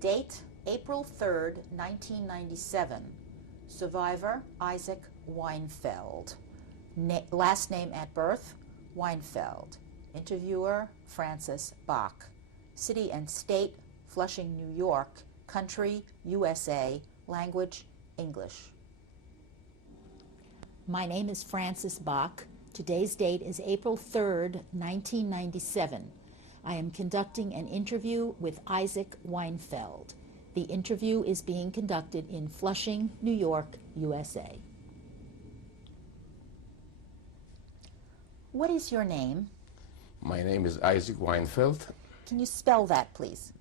Date, April 3rd, 1997. Survivor, Isaac Weinfeld. Last name at birth, Weinfeld. Interviewer, Francis Bach. City and state, Flushing, New York. Country, USA. Language, English. My name is Francis Bach. Today's date is April 3rd, 1997. I am conducting an interview with Isaac Weinfeld. The interview is being conducted in Flushing, New York, USA. What is your name? My name is Isaac Weinfeld. Can you spell that, please?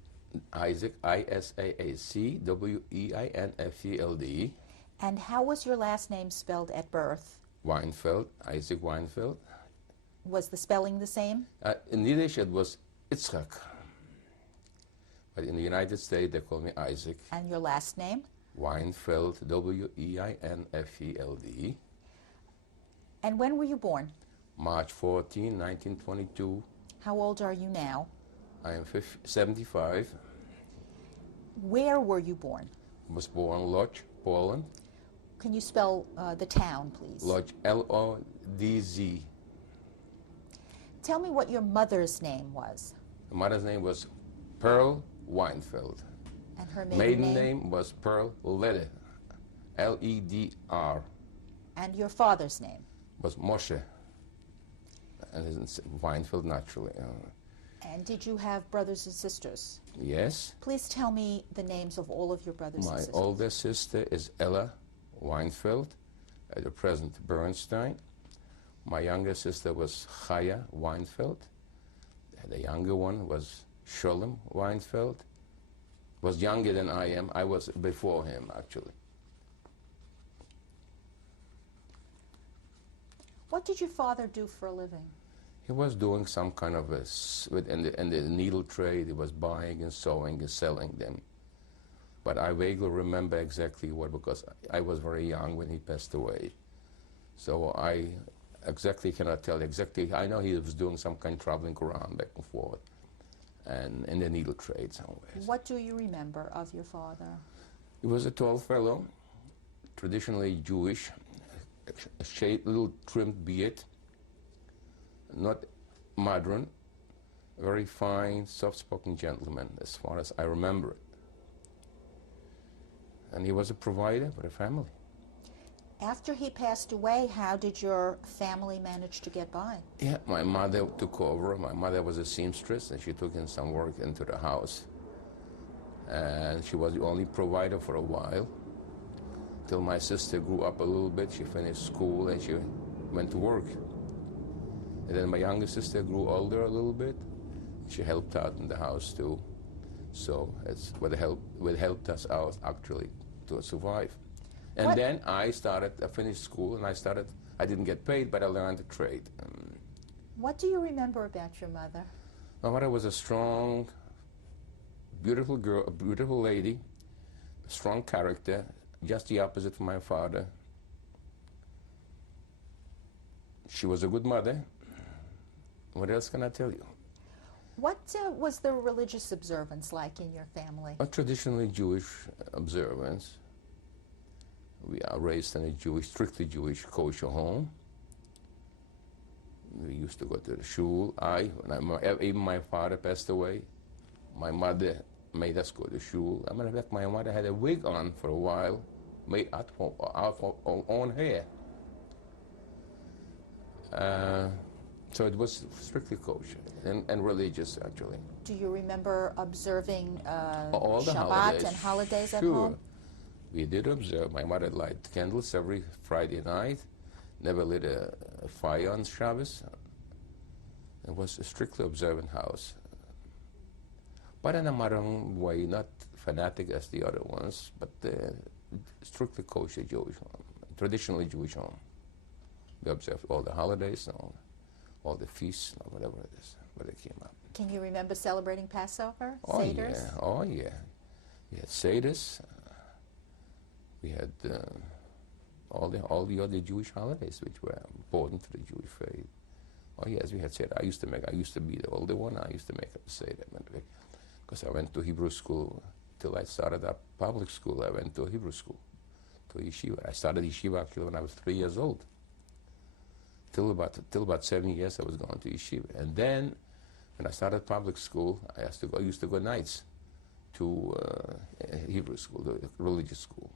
Isaac, I-S-A-A-C, W-E-I-N-F-E-L-D. And how was your last name spelled at birth? Weinfeld, Isaac Weinfeld. Was the spelling the same? In Yiddish it was Itzchak. But in the United States they call me Isaac. And your last name? Weinfeld, W-E-I-N-F-E-L-D. And when were you born? March 14, 1922. How old are you now? I am 75. Where were you born? Was born in Lodz, Poland. Can you spell the town, please? Lodz, L-O-D-Z. Tell me what your mother's name was. My mother's name was Pearl Weinfeld. And her maiden Maiden name was Pearl Leder, L-E-D-R. And your father's name? Was Moshe, and his Weinfeld naturally. And did you have brothers and sisters? Yes. Please tell me the names of all of your brothers and sisters. My older sister is Ella Weinfeld, at the present Bernstein. My younger sister was Chaya Weinfeld. The younger one was Sholem Weinfeld. Was younger than I am. I was before him, actually. What did your father do for a living? He was doing some kind of in the needle trade. He was buying and sewing and selling them. But I vaguely remember exactly what, because I was very young when he passed away. So I exactly cannot tell exactly. I know he was doing some kind of traveling around back and forth, and in the needle trade somewhere. What do you remember of your father? He was a tall fellow, traditionally Jewish, a little trimmed beard, not modern, very fine, soft-spoken gentleman, as far as I remember it. And he was a provider for the family. After he passed away, how did your family manage to get by? Yeah, my mother took over. My mother was a seamstress, and she took in some work into the house. And she was the only provider for a while, till my sister grew up a little bit. She finished school and she went to work. And then my younger sister grew older a little bit. She helped out in the house too. So it's what helped us out actually to survive. And then I finished school and I didn't get paid, but I learned a trade. What do you remember about your mother? My mother was a strong, beautiful girl, a beautiful lady, a strong character, just the opposite from my father. She was a good mother. What else can I tell you? What was the religious observance like in your family? A traditionally Jewish observance. We are raised in a strictly Jewish kosher home. We used to go to the shul. Even my father passed away. My mother made us go to shul. As a matter of fact, my mother had a wig on for a while, made out of her own hair. So it was strictly kosher and religious, actually. Do you remember observing all the Shabbat and holidays at home? Sure. We did observe. My mother lighted candles every Friday night, never lit a fire on Shabbos. It was a strictly observant house. But in a modern way, not fanatic as the other ones, but strictly kosher Jewish home, traditionally Jewish home. We observed all the holidays and all the feasts, or whatever it is, where they came up. Can you remember celebrating Passover? Oh, Seders? yeah. Oh, yeah. We had Seders. We had all the other Jewish holidays which were important to the Jewish faith. Oh yes, we had Seder. I used to be the older one. I used to make up the Seder because I went to Hebrew school till I started up public school. I went to Hebrew school, to yeshiva. I started yeshiva actually when I was 3 years old. Till about 7 years I was going to yeshiva. And then when I started public school, I used to go nights to Hebrew school, the religious school.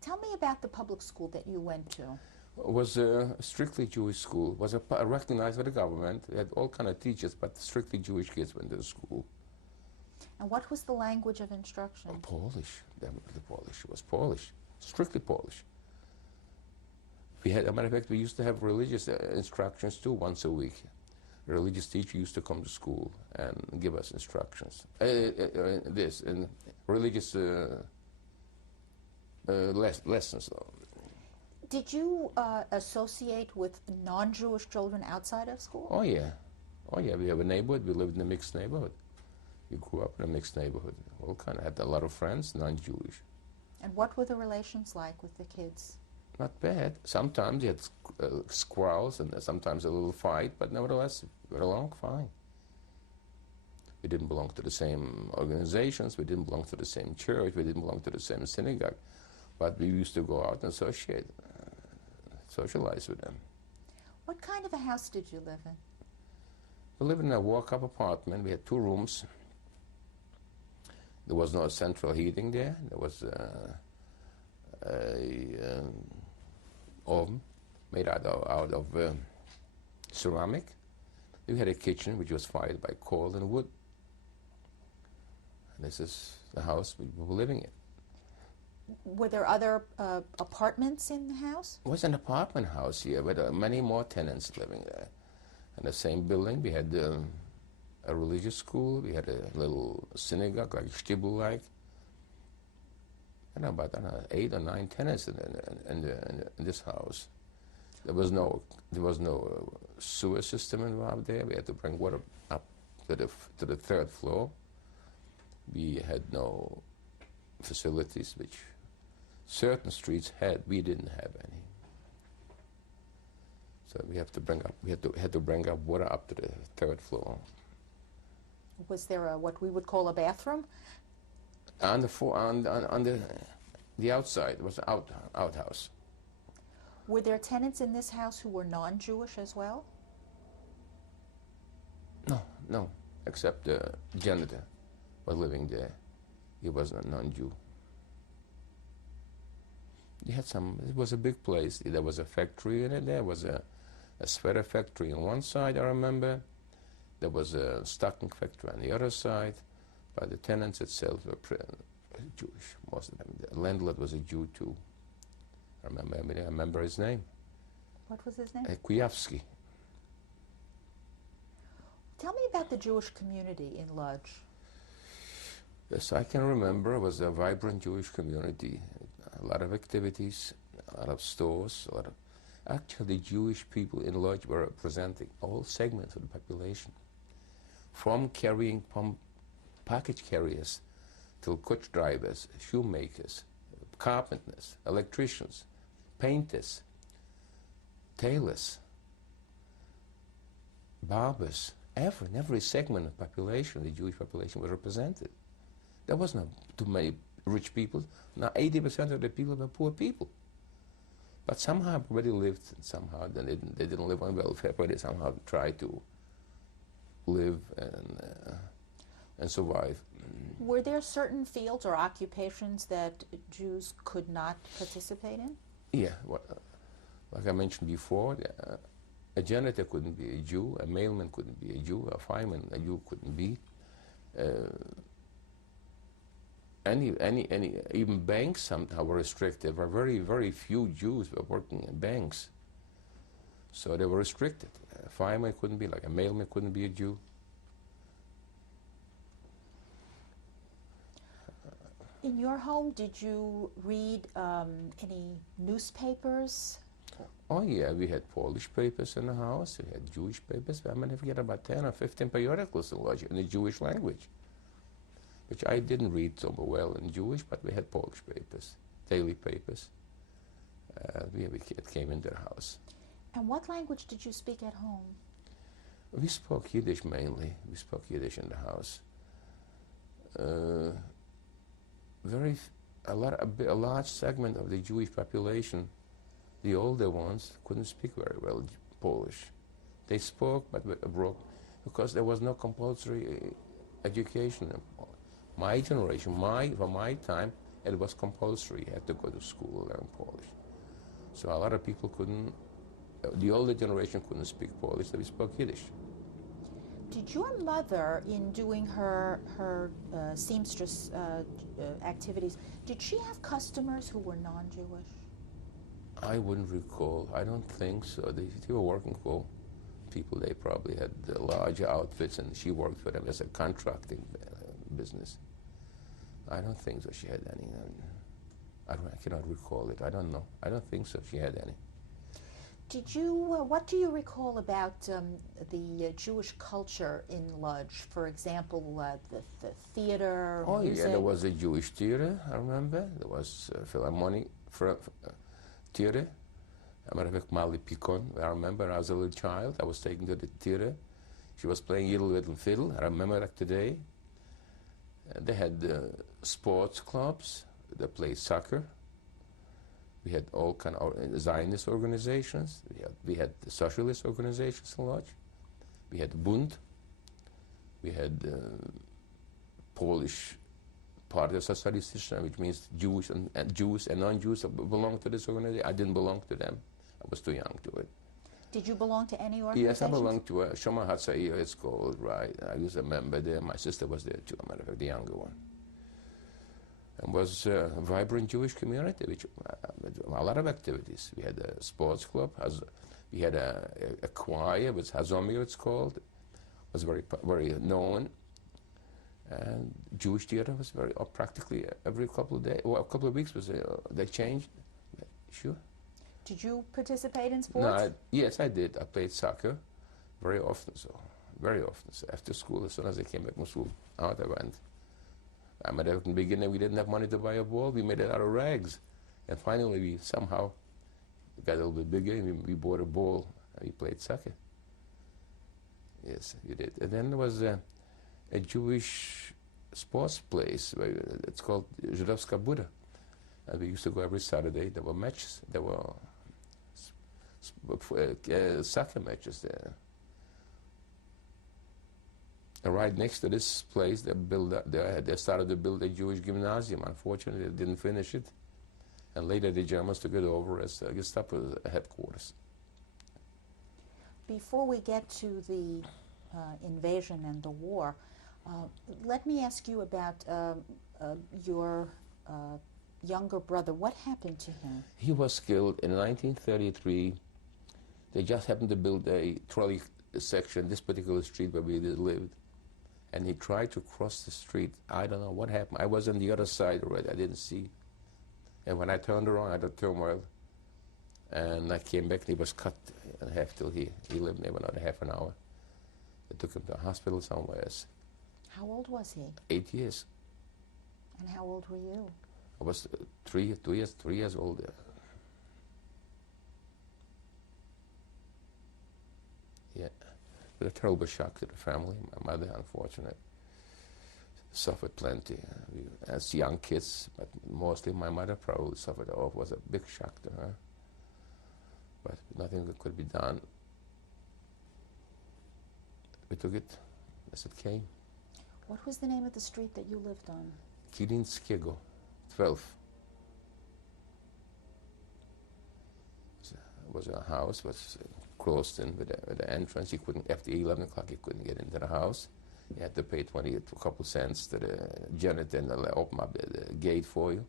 Tell me about the public school that you went to. It was a strictly Jewish school. It was recognized by the government. It had all kind of teachers, but strictly Jewish kids went to the school. And what was the language of instruction? Polish. The Polish was Polish, strictly Polish. We had, as a matter of fact, we used to have religious instructions too once a week. A religious teacher used to come to school and give us instructions. Religious lessons. Did you associate with non-Jewish children outside of school? Oh yeah. We have a neighborhood. We lived in a mixed neighborhood. We grew up in a mixed neighborhood. All kind of had a lot of friends, non-Jewish. And what were the relations like with the kids? Not bad. Sometimes you had squabbles and sometimes a little fight, but nevertheless, we got along fine. We didn't belong to the same organizations. We didn't belong to the same church. We didn't belong to the same synagogue. But we used to go out and socialize with them. What kind of a house did you live in? We lived in a walk-up apartment. We had 2 rooms. There was no central heating there. There was a oven made out of ceramic. We had a kitchen which was fired by coal and wood. And this is the house we were living in. Were there other apartments in the house? It was an apartment house here with many more tenants living there. In the same building, we had a religious school. We had a little synagogue, like shtibul-like. And about 8 or 9 tenants in this house. There was no sewer system involved there. We had to bring water up to the 3rd floor. We had no facilities, which certain streets had. We didn't have any. So we had to bring up water up to the 3rd floor. Was there what we would call a bathroom? On the outside, it was an outhouse. Were there tenants in this house who were non-Jewish as well? No, except the janitor was living there. He was a non-Jew. It was a big place. There was a factory in it. There was a sweater factory on one side, I remember. There was a stocking factory on the other side. But the tenants itself were Jewish, most of them. The landlord was a Jew too. I remember his name. What was his name? Kuyavsky. Tell me about the Jewish community in Lodz. Yes, I can remember. It was a vibrant Jewish community. A lot of activities, a lot of stores, Actually, Jewish people in Lodz were representing all segments of the population. From carrying package carriers till coach drivers, shoemakers, carpenters, electricians, painters, tailors, barbers. In every segment of population, the Jewish population was represented. There was not too many rich people. Now 80% of the people were poor people. But somehow everybody lived, and somehow they didn't live on welfare, but they somehow tried to live and survive. Were there certain fields or occupations that Jews could not participate in? Yeah, like I mentioned before, a janitor couldn't be a Jew, a mailman couldn't be a Jew, a fireman, a Jew couldn't be. Even banks somehow were restricted. There were very, very few Jews were working in banks. So they were restricted. A fireman couldn't be, like a mailman couldn't be a Jew. In your home, did you read any newspapers? Oh yeah, we had Polish papers in the house, we had Jewish papers. I mean, we had about 10 or 15 periodicals in the Jewish language, which I didn't read so well in Jewish, but we had Polish papers, daily papers. It came into the house. And what language did you speak at home? We spoke Yiddish mainly. We spoke Yiddish in the house. a large segment of the Jewish population, the older ones, couldn't speak very well Polish. They spoke, but broke, because there was no compulsory education in Polish. My generation, for my time, it was compulsory. You had to go to school and learn Polish. So a lot of people couldn't, the older generation couldn't speak Polish, they spoke Yiddish. Did your mother, in doing her seamstress activities, did she have customers who were non-Jewish? I wouldn't recall. I don't think so. They were working for people. They probably had large outfits, and she worked for them as a contracting business. I don't think so. She had any. I cannot recall it. I don't know. I don't think so. She had any. Did you? What do you recall about the Jewish culture in Lodz? For example, the theater. Oh music? yeah, there was a Jewish theater. I remember there was Philharmonic theater. I remember Mali Picon. I remember I was a little child. I was taken to the theater. She was playing Little Fiddle. I remember that today. They had sports clubs. They played soccer. We had all kind of Zionist organizations. We had the socialist organizations in Lodz. We had Bund. We had Polish Party Socialistyczna, which means Jews and non-Jews belonged to this organization. I didn't belong to them. I was too young to it. Did you belong to any organization? Yes, I belonged to Shoma Hatzair, it's called, right. I was a member there. My sister was there too, matter of fact, the younger one. And was a vibrant Jewish community, which a lot of activities. We had a sports club. We had a choir, it was Hazomir, it's called. It was very known. And Jewish theater was practically every couple of days, well, a couple of weeks they changed. Sure. Did you participate in sports? No, yes, I did. I played soccer very often. So after school, as soon as I came back from school, out I went. I remember in the beginning we didn't have money to buy a ball. We made it out of rags, and finally we somehow got a little bit bigger. And we bought a ball and we played soccer. Yes, we did. And then there was a Jewish sports place. It's called Żydowska Buda. And we used to go every Saturday. There were matches. There were soccer matches there. And right next to this place, they started to build a Jewish gymnasium. Unfortunately, they didn't finish it. And later the Germans took it over as Gestapo headquarters. Before we get to the invasion and the war, let me ask you about your younger brother. What happened to him? He was killed in 1933. They just happened to build a trolley section, this particular street where we lived. And he tried to cross the street. I don't know what happened. I was on the other side already. I didn't see. And when I turned around, I had a turmoil. And I came back, and he was cut in half till he lived there another half an hour. They took him to a hospital somewhere else. How old was he? 8 years. And how old were you? I was 3 years old. Yeah. A terrible shock to the family. My mother, unfortunately, suffered plenty. As young kids, but mostly my mother probably suffered. It was a big shock to her. But nothing could be done. We took it as it came. What was the name of the street that you lived on? Kirinskiego, 12. It was a house, was closed in with the entrance. You couldn't, after 11 o'clock, you couldn't get into the house. You had to pay a couple cents to the janitor and they'll open up the gate for you.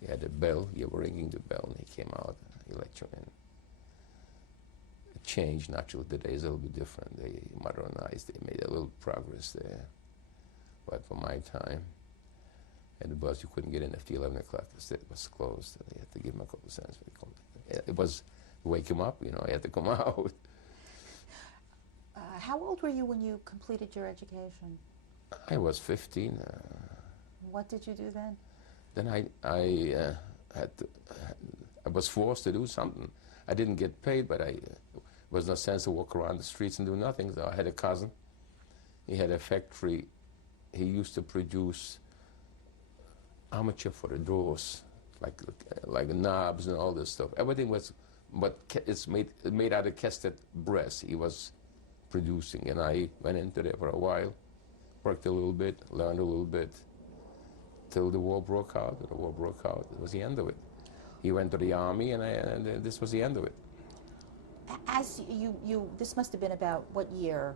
You had a bell, you were ringing the bell, and he came out, he let you in. It changed, naturally, today is a little bit different. They modernized, they made a little progress there. But for my time, and the bus, you couldn't get in after 11 o'clock. It was closed. You had to give him a couple cents. It was wake him up, you had to come out. How old were you when you completed your education? I was 15. What did you do then? Then I was forced to do something. I didn't get paid, but was no sense to walk around the streets and do nothing. So I had a cousin. He had a factory. He used to produce armature for the doors, like knobs and all this stuff. Everything was, but it's made out of casted brass. He was producing, and I went into there for a while, worked a little bit, learned a little bit, till the war broke out. The war broke out. It was the end of it. He went to the army, and this was the end of it. As this must have been about what year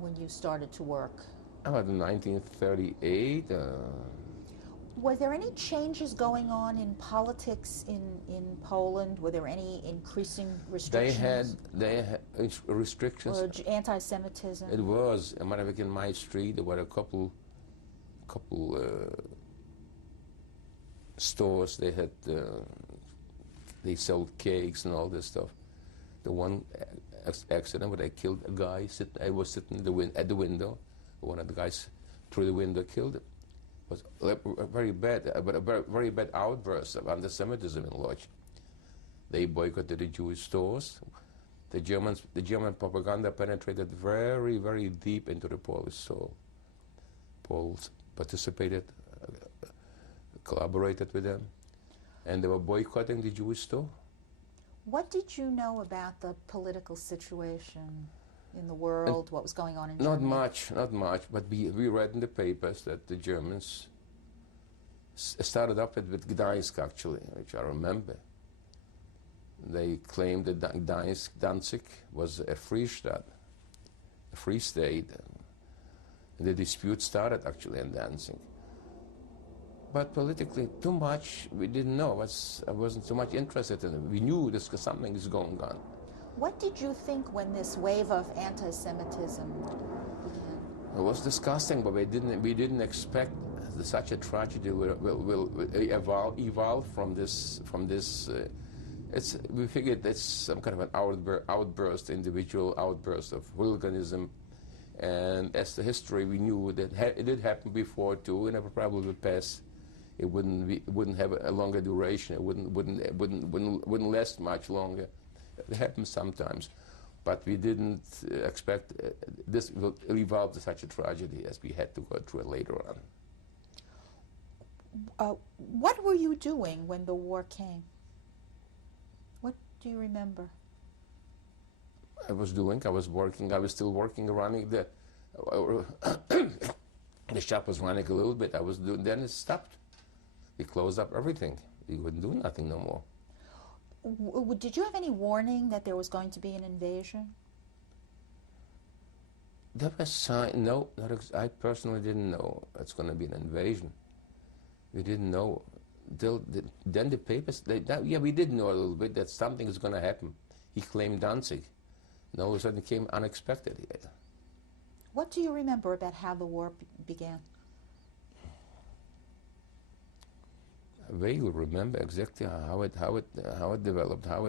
when you started to work? About 1938. Were there any changes going on in politics in Poland? Were there any increasing restrictions? They had restrictions. Or anti-Semitism? It was. As a matter of fact, in my street, there were a couple stores. They had they sold cakes and all this stuff. The one accident where they killed a guy. I was sitting at the window. One of the guys through the window killed him. It was very bad, but a very bad outburst of anti-Semitism in Lodz. They boycotted the Jewish stores. The German propaganda penetrated very, very deep into the Polish soul. Poles participated, collaborated with them, and they were boycotting the Jewish store. What did you know about the political situation in the world, what was going on in Germany? Not much, but we read in the papers that the Germans started up with Gdańsk, actually, which I remember. They claimed that Gdańsk, Danzig, was a free state. The dispute started, actually, in Danzig. But politically, too much, we didn't know. I wasn't too much interested in it. We knew something is going on. What did you think when this wave of anti-Semitism began? It was disgusting, but we didn't expect such a tragedy will evolve from this. We figured it's some kind of an outburst, individual outburst of hooliganism, and as the history we knew that it did happen before too, and it probably would pass. It wouldn't have a longer duration. It wouldn't last much longer. It happens sometimes, but we didn't expect this will evolve to such a tragedy as we had to go through it later on. What were you doing when the war came? What do you remember? I was working. I was still working, running the the shop was running a little bit. I was doing. Then it stopped. We closed up everything. We wouldn't do nothing no more. Did you have any warning that there was going to be an invasion? There was no. I personally didn't know it's going to be an invasion. We didn't know. Then the papers. We did know a little bit that something is going to happen. He claimed Danzig. And all of a sudden it came unexpected. What do you remember about how the war began? I vaguely remember exactly how it developed, how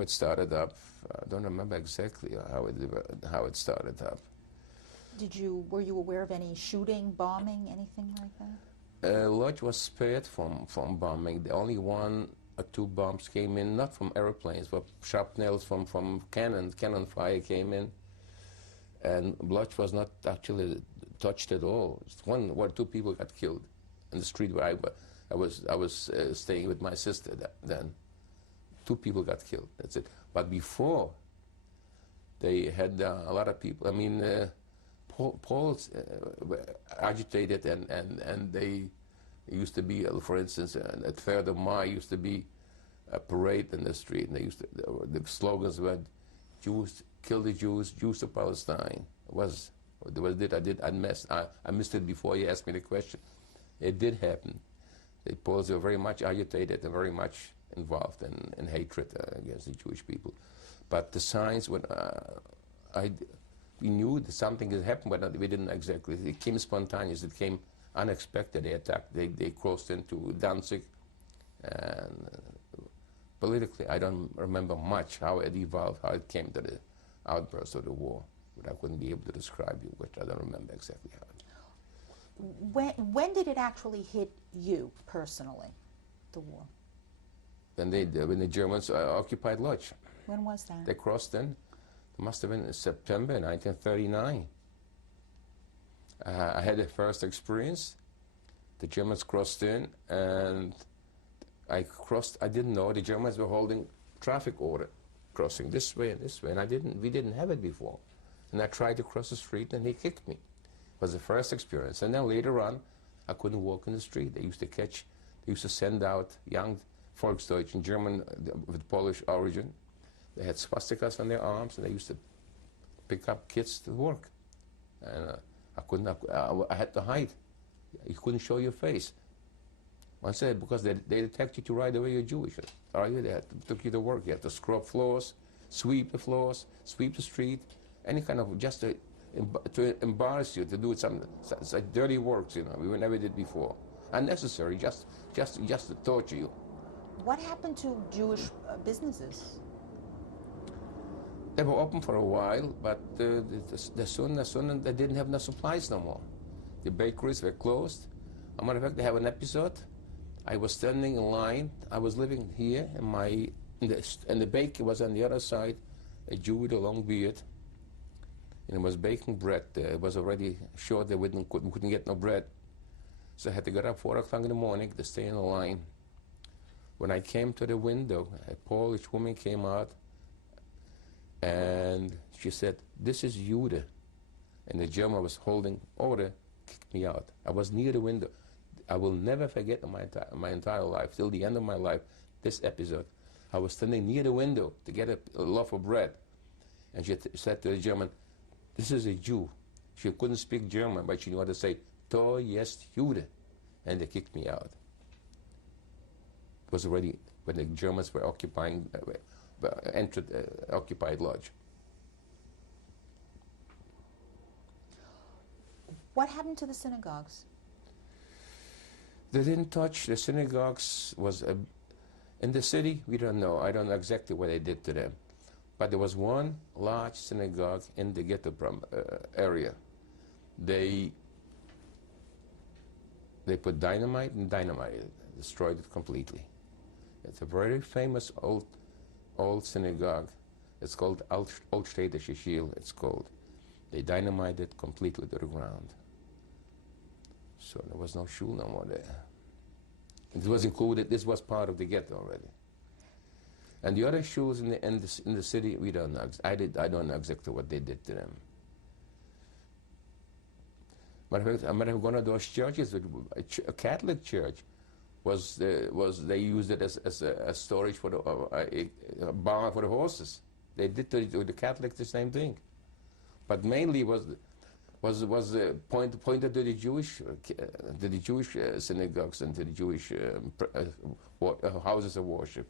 it started up. I don't remember exactly how it started up. Were you aware of any shooting, bombing, anything like that? Lodz was spared from bombing. The only one or two bombs came in, not from airplanes, but shrapnels from cannon fire came in, and Lodz was not actually touched at all. One or two people got killed in the street where I was staying with my sister then. Two people got killed. That's it. But before, they had a lot of people. I mean, Poles were agitated, and they used to be, for instance, at 3rd of May used to be a parade in the street, and the slogans were "Jews kill the Jews, Jews to Palestine." I missed it before you asked me the question. It did happen. The Poles were very much agitated and very much involved in hatred against the Jewish people. But the signs, we knew that something had happened, but we didn't exactly. It came spontaneous. It came unexpected. They attacked. They crossed into Danzig. And politically, I don't remember much how it evolved, how it came to the outburst of the war. But I couldn't be able to describe you, which I don't remember exactly how. When did it actually hit you personally, the war? When the Germans occupied Lodz. When was that? They crossed in. It must have been in September 1939. I had a first experience. The Germans crossed in, and I crossed. I didn't know the Germans were holding traffic order, crossing this way, and we didn't have it before. And I tried to cross the street, and he kicked me. It was the first experience. And then later on, I couldn't walk in the street. They used to send out young Volksdeutsch in German with Polish origin. They had swastikas on their arms, and they used to pick up kids to work. And I had to hide. You couldn't show your face. Once because they detect you to right away you're Jewish. Are you? They took you to work. You had to scrub floors, sweep the floors, sweep the street, any kind of just to embarrass you, to do some dirty works, we never did before. Unnecessary, just to torture you. What happened to Jewish businesses? They were open for a while, but soon they didn't have no supplies no more. The bakeries were closed. As a matter of fact, they have an episode. I was standing in line. I was living here, and the baker was on the other side, a Jew with a long beard, and he was baking bread. It was already short. They couldn't get no bread, so I had to get up 4 o'clock in the morning to stay in the line. When I came to the window, a Polish woman came out, and she said, "This is Jude," and the German was holding order, kicked me out. I was near the window. I will never forget in my entire life, till the end of my life, this episode. I was standing near the window to get a loaf of bread, and she said to the German, "This is a Jew." She couldn't speak German, but she knew how to say, "To jest Jude," and they kicked me out. It was already when the Germans were entered occupied lodge. What happened to the synagogues? They didn't touch the synagogues. In the city, we don't know. I don't know exactly what they did to them. But there was one large synagogue in the ghetto area. They put dynamite and dynamited it, destroyed it completely. It's a very famous old synagogue. It's called Altstädtische Schule, it's called. They dynamited it completely to the ground. So there was no shul no more there. It was included, this was part of the ghetto already. And the other shuls in the city, we don't know. I don't know exactly what they did to them. But I might have gone to those churches. A Catholic church they used it as a storage for a barn for the horses. They did to the Catholics the same thing. But mainly was pointed to the Jewish synagogues and to the Jewish houses of worship.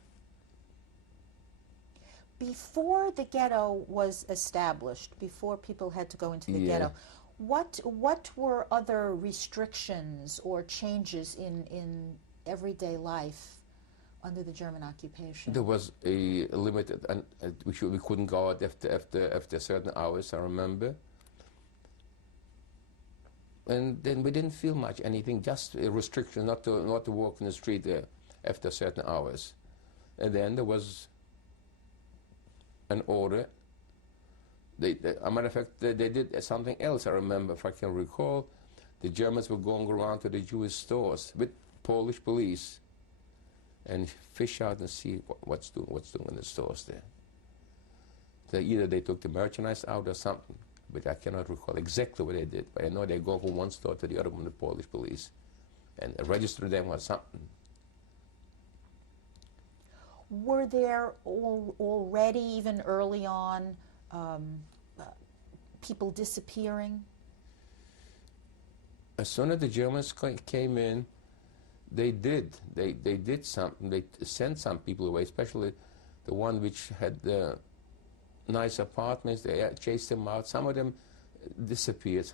Before the ghetto was established, before people had to go into the ghetto, what were other restrictions or changes in everyday life under the German occupation? There was a limited, and we couldn't go out after certain hours, I remember. And then we didn't feel much anything, just a restriction not to walk in the street after certain hours. And then there was an order. As a matter of fact, they did something else, I remember, if I can recall. The Germans were going around to the Jewish stores with Polish police and fish out and see what's doing in the stores there. So either they took the merchandise out or something, but I cannot recall exactly what they did. But I know they go from one store to the other from the Polish police and register them or something. Were there already, even early on, people disappearing? As soon as the Germans came in, they did something. They sent some people away, especially the one which had nice apartments. They chased them out. Some of them disappeared.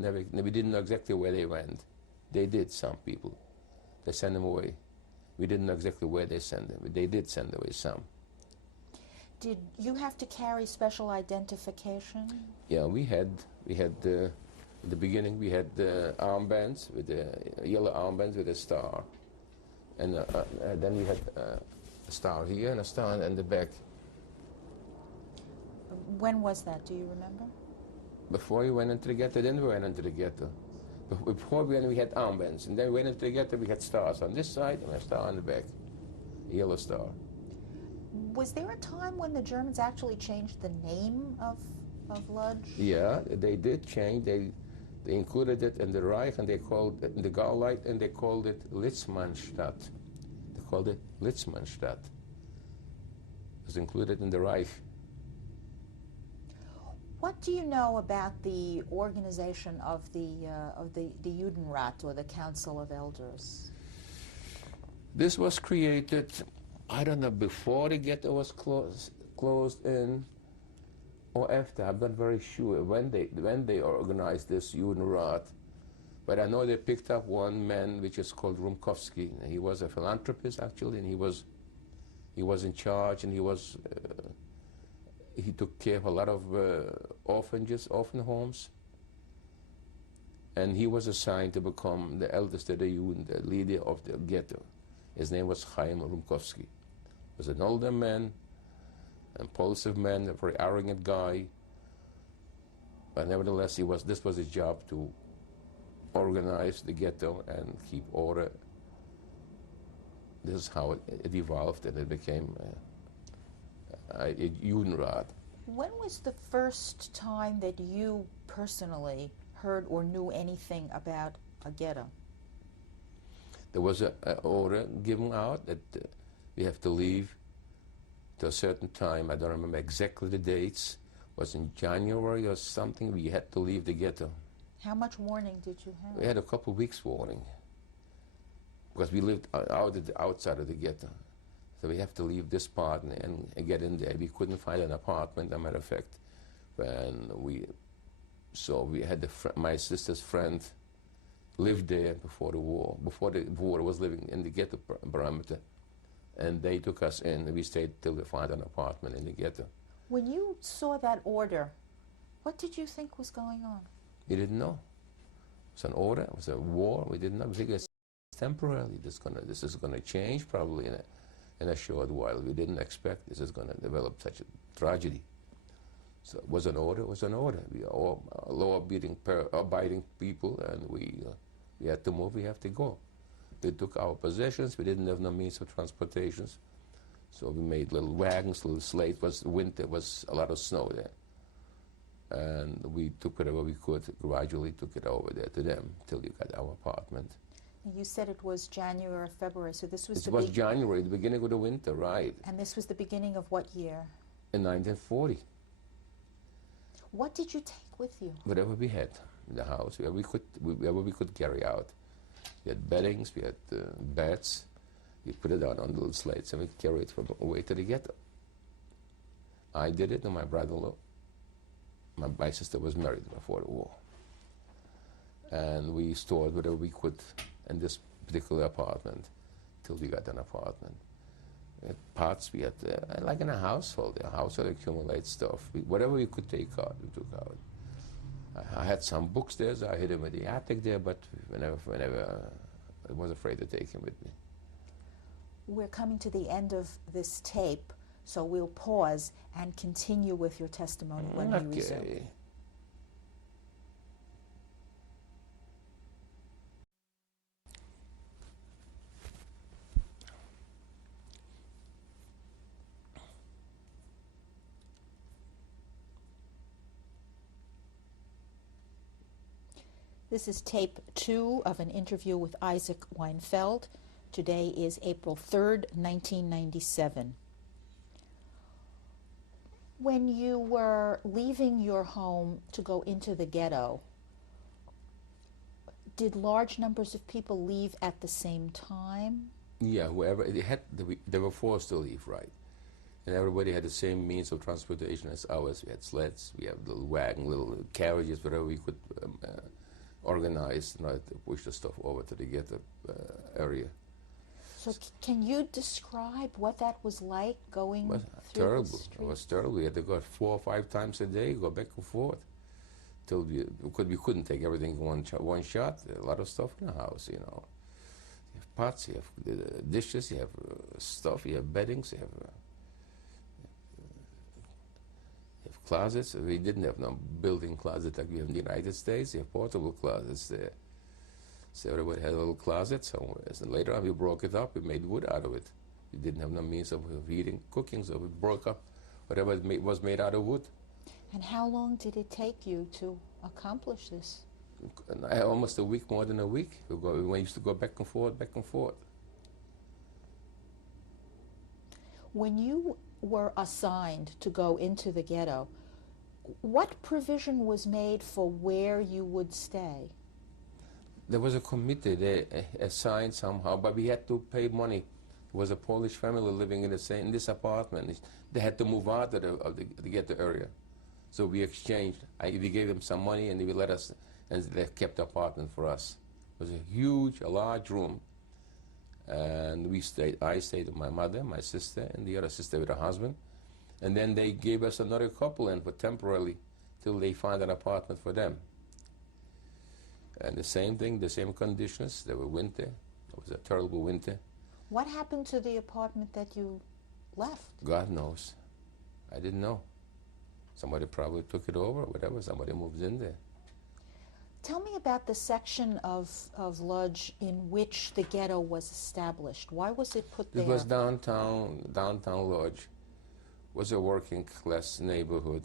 Never. We didn't know exactly where they went. They did, some people. They sent them away. We didn't know exactly where they sent them, but they did send away some. Did you have to carry special identification? Yeah, we had in the beginning we had the armbands with the yellow armbands with a star, and then we had a star here and a star in the back. When was that? Do you remember? Before we went into the ghetto, then we went into the ghetto. Before we had armbands, and then we went into the ghetto, we had stars on this side and a star on the back, a yellow star. Was there a time when the Germans actually changed the name of Lodz? Yeah, they did change. They included it in the Reich, and they called it in the Gauleiter, and they called it Litzmannstadt. They called it Litzmannstadt. It was included in the Reich. What do you know about the organization of the Judenrat, or the Council of Elders? This was created, I don't know, before the ghetto was closed in, or after. I'm not very sure when they organized this Judenrat. But I know they picked up one man, which is called Rumkowski. He was a philanthropist, actually, and he was in charge, and he took care of a lot of orphanages, orphan homes. And he was assigned to become the eldest of the Juden, the leader of the ghetto. His name was Chaim Rumkowski. He was an older man, impulsive man, a very arrogant guy. But nevertheless, this was his job to organize the ghetto and keep order. This is how it evolved, and it became a Judenrat. When was the first time that you personally heard or knew anything about a ghetto? There was an order given out that we have to leave to a certain time. I don't remember exactly the dates. It was in January or something. We had to leave the ghetto. How much warning did you have? We had a couple of weeks warning because we lived outside of the ghetto. So we have to leave this part and get in there. We couldn't find an apartment, as a matter of fact. So we had my sister's friend lived there before the war. Before the war, was living in the ghetto parameter. And they took us in, and we stayed till we found an apartment in the ghetto. When you saw that order, what did you think was going on? We didn't know. It was an order, it was a war. We didn't know. We figured it's temporarily. This is going to change probably in a short while. We didn't expect this is going to develop such a tragedy. So it was an order, it was an order. We are all law-abiding people, and we had to move, we have to go. They took our possessions, we didn't have no means of transportation. So we made little wagons, little sleds. It was winter, was a lot of snow there. And we took whatever we could, gradually took it over there to them till we got our apartment. You said it was January or February, so this was It was January, the beginning of the winter, right. And this was the beginning of what year? In 1940. What did you take with you? Whatever we had in the house, whatever we could carry out. We had beddings, we had beds. We put it on little slates and we carried it from away to the ghetto. I did it, and my brother-in-law. My sister was married before the war. And we stored whatever we could in this particular apartment till we got an apartment. We had pots, we had, like in a household accumulates stuff. Whatever we could take out, we took out. I had some books there, so I hid them in the attic there, but whenever I was afraid to take them with me. We're coming to the end of this tape, so we'll pause and continue with your testimony when we resume. This is tape 2 of an interview with Isaac Weinfeld. Today is April 3rd, 1997. When you were leaving your home to go into the ghetto, did large numbers of people leave at the same time? Yeah, whoever, they were forced to leave, right. And everybody had the same means of transportation as ours. We had sleds, we had little wagon, little carriages, whatever we could organize, to push the stuff over to the ghetto area. So can you describe what that was like going through terrible. the street? It was terrible. We had to go 4 or 5 times a day, go back and forth. Till we couldn't take everything in one shot. A lot of stuff in the house, you know. You have pots, you have dishes, you have stuff, you have beddings, you have closets. We didn't have no built-in closet like we have in the United States. You have portable closets there. So everybody had a little closet somewhere. And later on, we broke it up. We made wood out of it. We didn't have no means of heating, cooking, so we broke up whatever was made out of wood. And how long did it take you to accomplish this? Almost a week, more than a week. We used to go back and forth, back and forth. When you were assigned to go into the ghetto, what provision was made for where you would stay? There was a committee they assigned somehow, but we had to pay money. There was a Polish family living in this apartment. They had to move out of the ghetto area, so we exchanged. We gave them some money, and they let us, and they kept the apartment for us. It was a large room, and I stayed with my mother, my sister, and the other sister with her husband, and then they gave us another couple in for temporarily till they find an apartment for them. And the same thing, the same conditions. There were winter. It was a terrible winter. What happened to the apartment that you left? God knows. I didn't know. Somebody probably took it over or whatever. Somebody moved in there. Tell me about the section of Lodz in which the ghetto was established. Why was it put there? It was downtown Lodz. It was a working class neighborhood.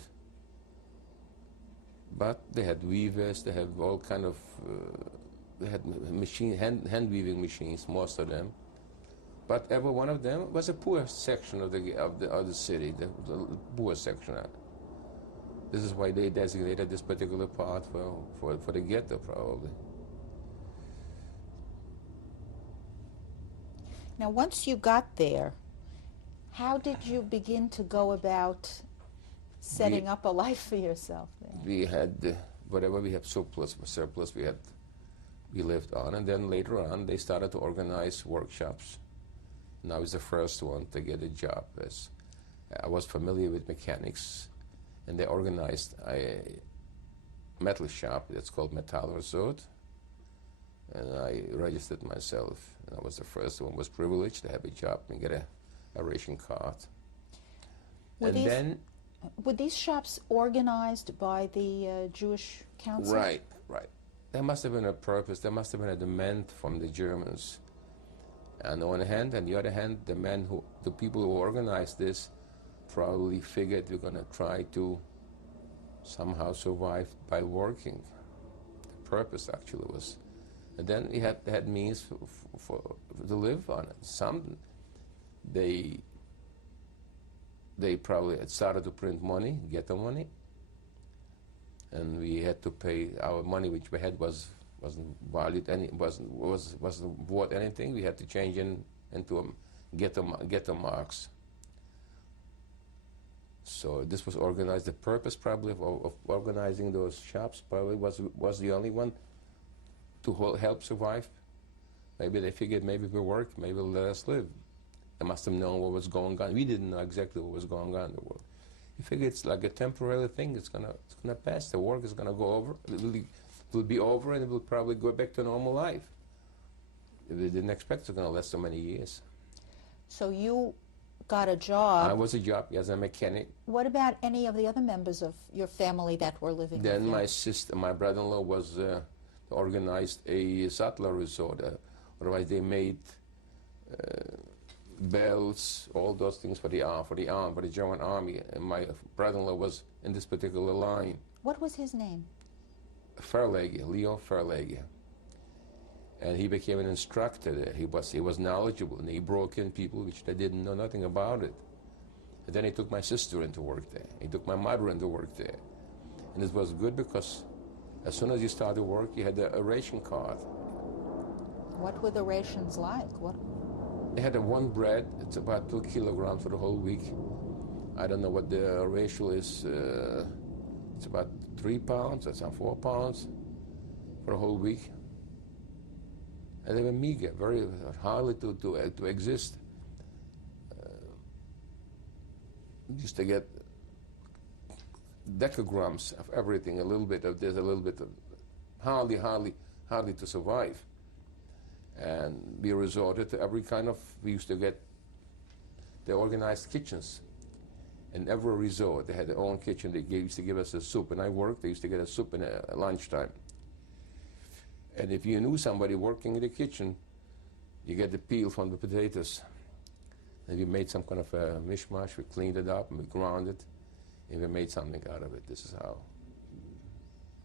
But they had weavers, they had all kind of, they had hand weaving machines, most of them. But every one of them was a poor section of the city, the poor section. This is why they designated this particular part for the ghetto, probably. Now, once you got there, how did you begin to go about setting up a life for yourself there? We had whatever we have surplus we lived on, and then later on they started to organize workshops. And I was the first one to get a job. As I was familiar with mechanics, and they organized a metal shop that's called Metallresort, and I registered myself. And I was the first one. Was privileged to have a job and get a ration card. Were these shops organized by the Jewish Council? Right. There must have been a purpose. There must have been a demand from the Germans. On the one hand, on the other hand, the people who organized this probably figured we're going to try to somehow survive by working. The purpose actually was, and then they had means to live on it. Some they probably had started to print money, get the money, and we had to pay. Our money which we had wasn't valued wasn't worth anything. We had to change into ghetto marks. So this was organized. The purpose probably of organizing those shops probably was the only one to help survive. Maybe they figured maybe we work, maybe they'll let us live. They must have known what was going on. We didn't know exactly what was going on in the world. We figured it's like a temporary thing. It's gonna pass. The work is gonna go over. It will be over, and it will probably go back to normal life. They didn't expect it's gonna last so many years. So you got a job. I was a job as a mechanic. What about any of the other members of your family that were living Then with you? my sister, my brother-in-law was organized a settler resort. Otherwise, they made belts, all those things for the German army. And my brother-in-law was in this particular line. What was his name? Leon Verlege. And he became an instructor there. He was knowledgeable, and he broke in people which they didn't know nothing about it. And then he took my sister into work there. He took my mother into work there. And it was good because as soon as you started work, you had a ration card. What were the rations like? They had one bread. It's about 2 kilograms for the whole week. I don't know what the ratio is. It's about 3 pounds. That's 4 pounds for a whole week. And they were meager, very hardly to exist. Used to get decagrams of everything, a little bit of this, a little bit of hardly to survive. And we resorted to every kind of, we used to get the organized kitchens. In every resort, they had their own kitchen. They used to give us a soup. And I worked, they used to get a soup at lunchtime. And if you knew somebody working in the kitchen, you get the peel from the potatoes. And we made some kind of a mishmash, we cleaned it up, and we ground it, and we made something out of it. This is how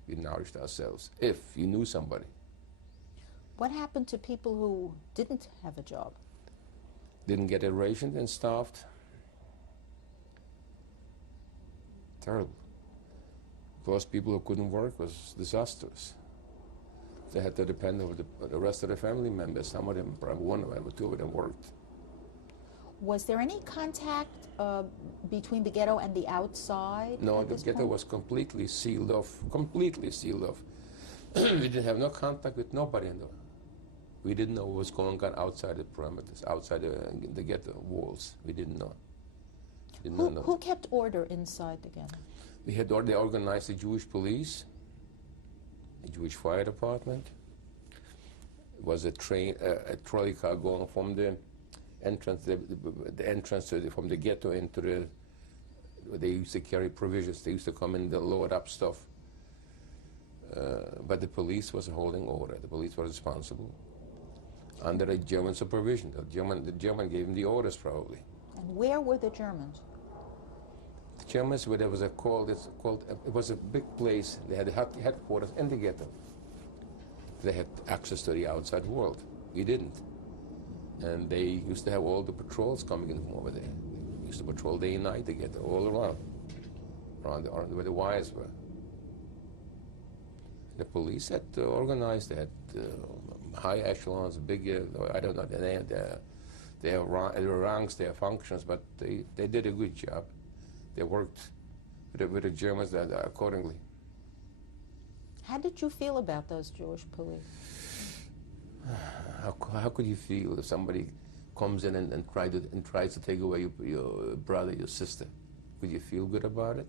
we nourished ourselves, if you knew somebody. What happened to people who didn't have a job? Didn't get a ration and starved. Terrible. Those people who couldn't work was disastrous. They had to depend on the rest of the family members. Some of them, probably one of them or two of them worked. Was there any contact between the ghetto and the outside? No, the ghetto was completely sealed off, completely sealed off. We didn't have no contact with nobody. We didn't know what was going on outside the perimeters, outside the ghetto walls. We didn't know. Who kept order inside the ghetto? They organized the Jewish police, the Jewish fire department. It was a trolley car going from the entrance, the entrance from the ghetto into the. They used to carry provisions. They used to come in and load up stuff. But the police was holding order. The police were responsible under a German supervision. The German gave them the orders, probably. And where were the Germans? The Germans, where there was it was a big place. They had headquarters in the ghetto. They had access to the outside world. We didn't. And they used to have all the patrols coming in from over there. They used to patrol day and night, the ghetto, all around where the wires were. The police had organized that high echelons, big, I don't know, their ranks, their functions, but they did a good job. They worked with the Germans accordingly. How did you feel about those Jewish police? How could you feel if somebody comes in and tries to take away your brother, your sister? Could you feel good about it?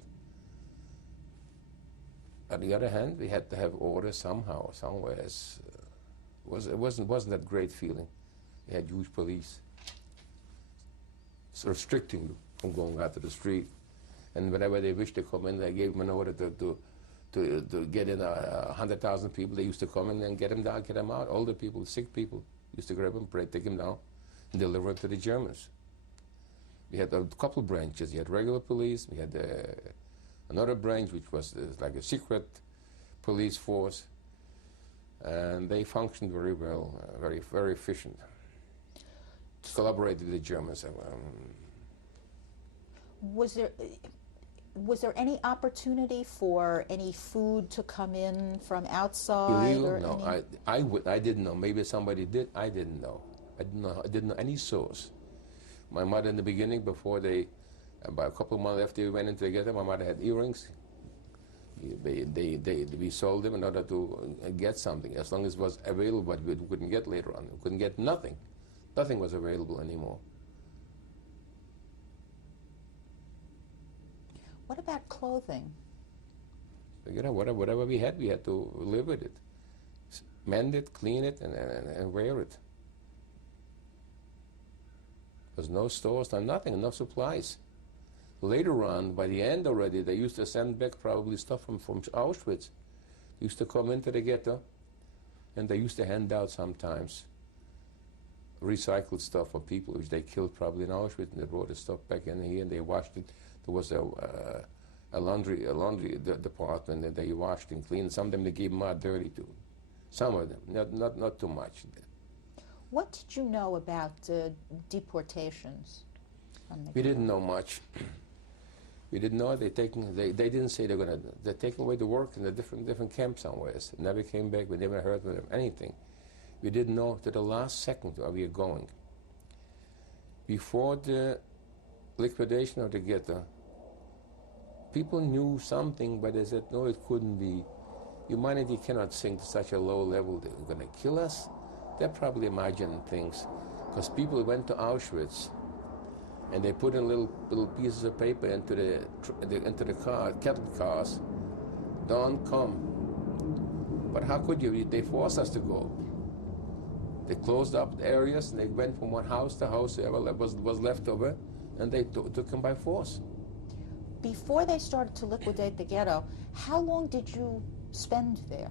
On the other hand, we had to have order somehow, somewhere. It wasn't that great feeling. We had Jewish police restricting you from going out to the street, and whenever they wished to come in, they gave them an order to get in 100,000 people. They used to come in and get them down, get them out. Older people, sick people, used to grab them, take them down, and deliver them to the Germans. We had a couple branches. We had regular police. We had another branch which was like a secret police force, and they functioned very well, very, very efficient. Collaborated with the Germans. Was there any opportunity for any food to come in from outside? Illegal? Or No, I didn't know. Maybe somebody did. I didn't know. I didn't know any source. My mother in the beginning, before about a couple of months after we went into the ghetto, my mother had earrings. We sold them in order to get something, as long as it was available, but we couldn't get later on. We couldn't get nothing. Nothing was available anymore. What about clothing? You know, whatever we had to live with it. Mend it, clean it, and wear it. There was no stores, nothing, no supplies. Later on, by the end already, they used to send back probably stuff from Auschwitz. They used to come into the ghetto, and they used to hand out sometimes recycled stuff for people which they killed probably in Auschwitz, and they brought the stuff back in here and they washed it. There was a laundry department that they washed and cleaned. Some of them they gave them out dirty too. Some of them, not too much. What did you know about deportations? We didn't know much. We didn't know they didn't say they're taking away the work in the different camps somewhere. Never came back. We never heard of them anything. We didn't know to the last second where we were going. Before the liquidation of the ghetto, people knew something, but they said, no, it couldn't be. Humanity cannot sink to such a low level. They're going to kill us. They're probably imagining things. Because people went to Auschwitz, and they put in little pieces of paper into the kettle cars. Don't come. But how could you? They forced us to go. They closed up the areas, and they went from one house to house, whoever was left over, and they took them by force. Before they started to liquidate the ghetto, how long did you spend there?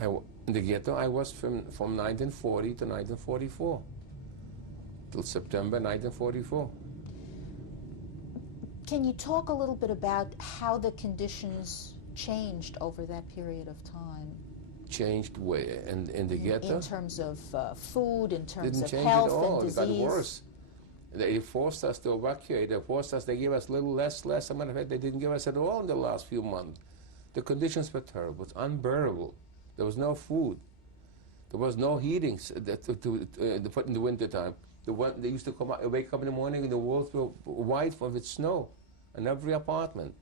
In the ghetto, I was from 1940 to 1944, till September 1944. Can you talk a little bit about how the conditions changed over that period of time? Changed way in the ghetto? In terms of food, in terms Didn't of change health at all. and It got disease? worse. They forced us to evacuate. They forced us. They gave us little less. As a matter of fact, they didn't give us at all in the last few months. The conditions were terrible. It's unbearable. There was no food. There was no heating in the wintertime. They used to come out, wake up in the morning and the walls were white with snow in every apartment.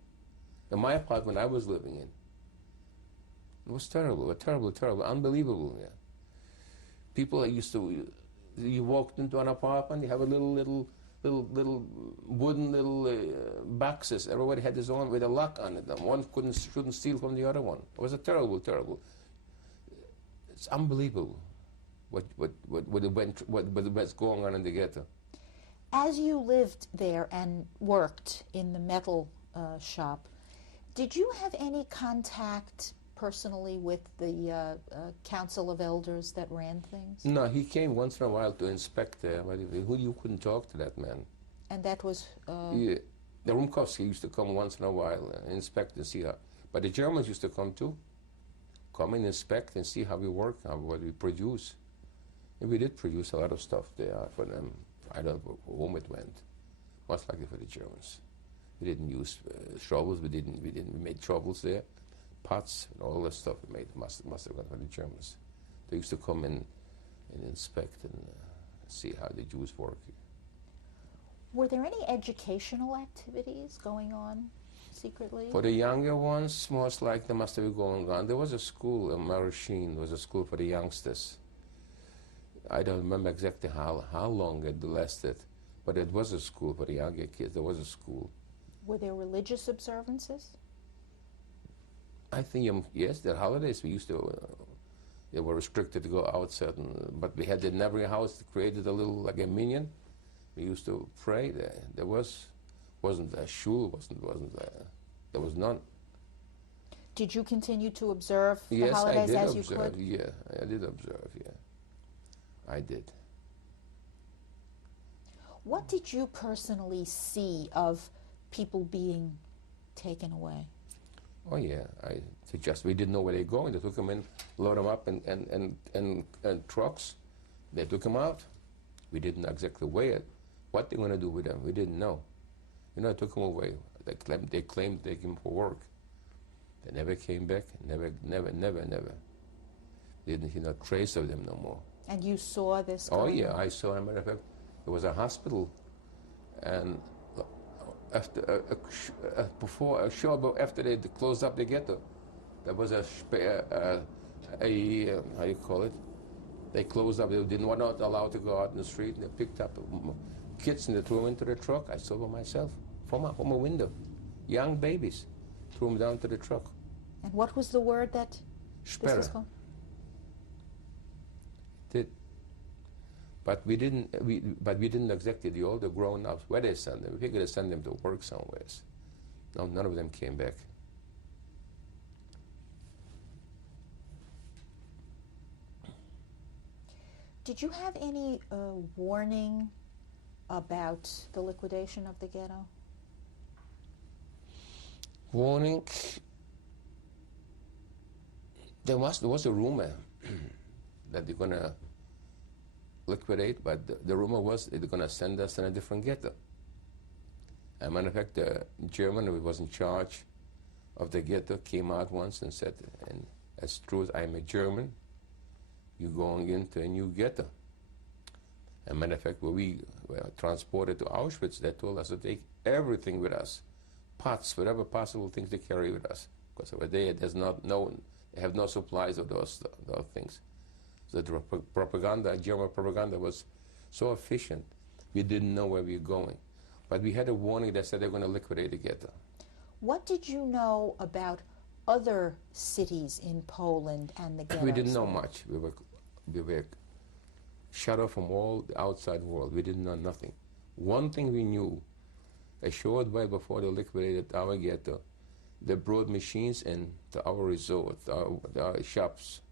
In my apartment I was living in. It was terrible, terrible, unbelievable. Yeah. People used to, you walked into an apartment, you have a little wooden boxes. Everybody had his own with a lock on it. And one shouldn't steal from the other one. It was a terrible. It's unbelievable what what's going on in the ghetto. As you lived there and worked in the metal shop, did you have any contact personally with the council of elders that ran things? No, he came once in a while to inspect there, but you couldn't talk to that man. And that was... Yeah. The Rumkowski used to come once in a while and inspect and see how. But the Germans used to come too. Come and inspect and see how we work, what we produce. And we did produce a lot of stuff there for them. I don't know for whom it went. Most likely for the Germans. We didn't use shovels. We made shovels there, pots, and all that stuff. We made must have gone for the Germans. They used to come in and inspect and see how the Jews work. Were there any educational activities going on secretly? For the younger ones, most likely they must have been going on. There was a school, Marashin, was a school for the youngsters. I don't remember exactly how long it lasted, but it was a school for the younger kids. There was a school. Were there religious observances? I think, yes, the holidays we used to, they were restricted to go out certain, but we had in every house created a little, like a minyan. We used to pray there. There wasn't a shul, there was none. Did you continue to observe the Yes, holidays I did as observe. you could? Yeah, I did observe, yeah. I did. What did you personally see of people being taken away? Oh yeah, we didn't know where they're going. They took them in, load them up in trucks. They took them out. We didn't know exactly what they're going to do with them. We didn't know. You know, they took them away. They claimed they came for work. They never came back. Never. Didn't hear no trace of them no more. And you saw this going Oh yeah, on? I saw. As a matter of fact, there was a hospital, and after after they closed up the ghetto, there was how you call it? They closed up. They were not allowed to go out in the street. And they picked up kids and they threw them into the truck. I saw them myself from a window, young babies, threw them down to the truck. And what was the word that this was Sperre. called? But we didn't exactly the older grown-ups where they send them. We figured to send them to work somewhere. No, none of them came back. Did you have any warning about the liquidation of the ghetto? Warning. There was a rumor that they're gonna liquidate, but the rumor was they're gonna send us in a different ghetto. As a matter of fact, the German who was in charge of the ghetto came out once and said, and as true as I'm a German, you're going into a new ghetto. As a matter of fact, when we were transported to Auschwitz, they told us to take everything with us, pots, whatever possible things to carry with us, because over there they have no supplies of those things. So the propaganda, German propaganda, was so efficient, we didn't know where we were going. But we had a warning that said they're going to liquidate the ghetto. What did you know about other cities in Poland and the ghettos? We didn't know much. We were shut off from all the outside world. We didn't know nothing. One thing we knew, a short while before they liquidated our ghetto, they brought machines in to our resort, our shops,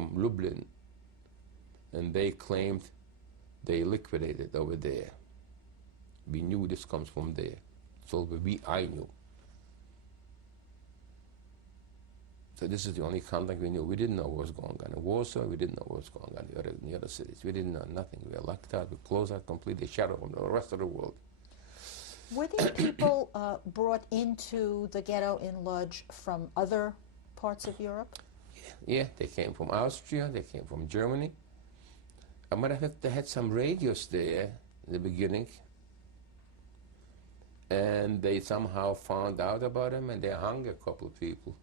from Lublin, and they claimed they liquidated over there. We knew this comes from there, so I knew. So this is the only contact we knew. We didn't know what was going on in Warsaw. We didn't know what was going on in the other cities. We didn't know nothing. We were locked out. We closed out completely, shut off from the rest of the world. Were there people brought into the ghetto in Lodz from other parts of Europe? Yeah, they came from Austria. They came from Germany. As a matter of fact, they had some radios there in the beginning, and they somehow found out about them, and they hung a couple of people.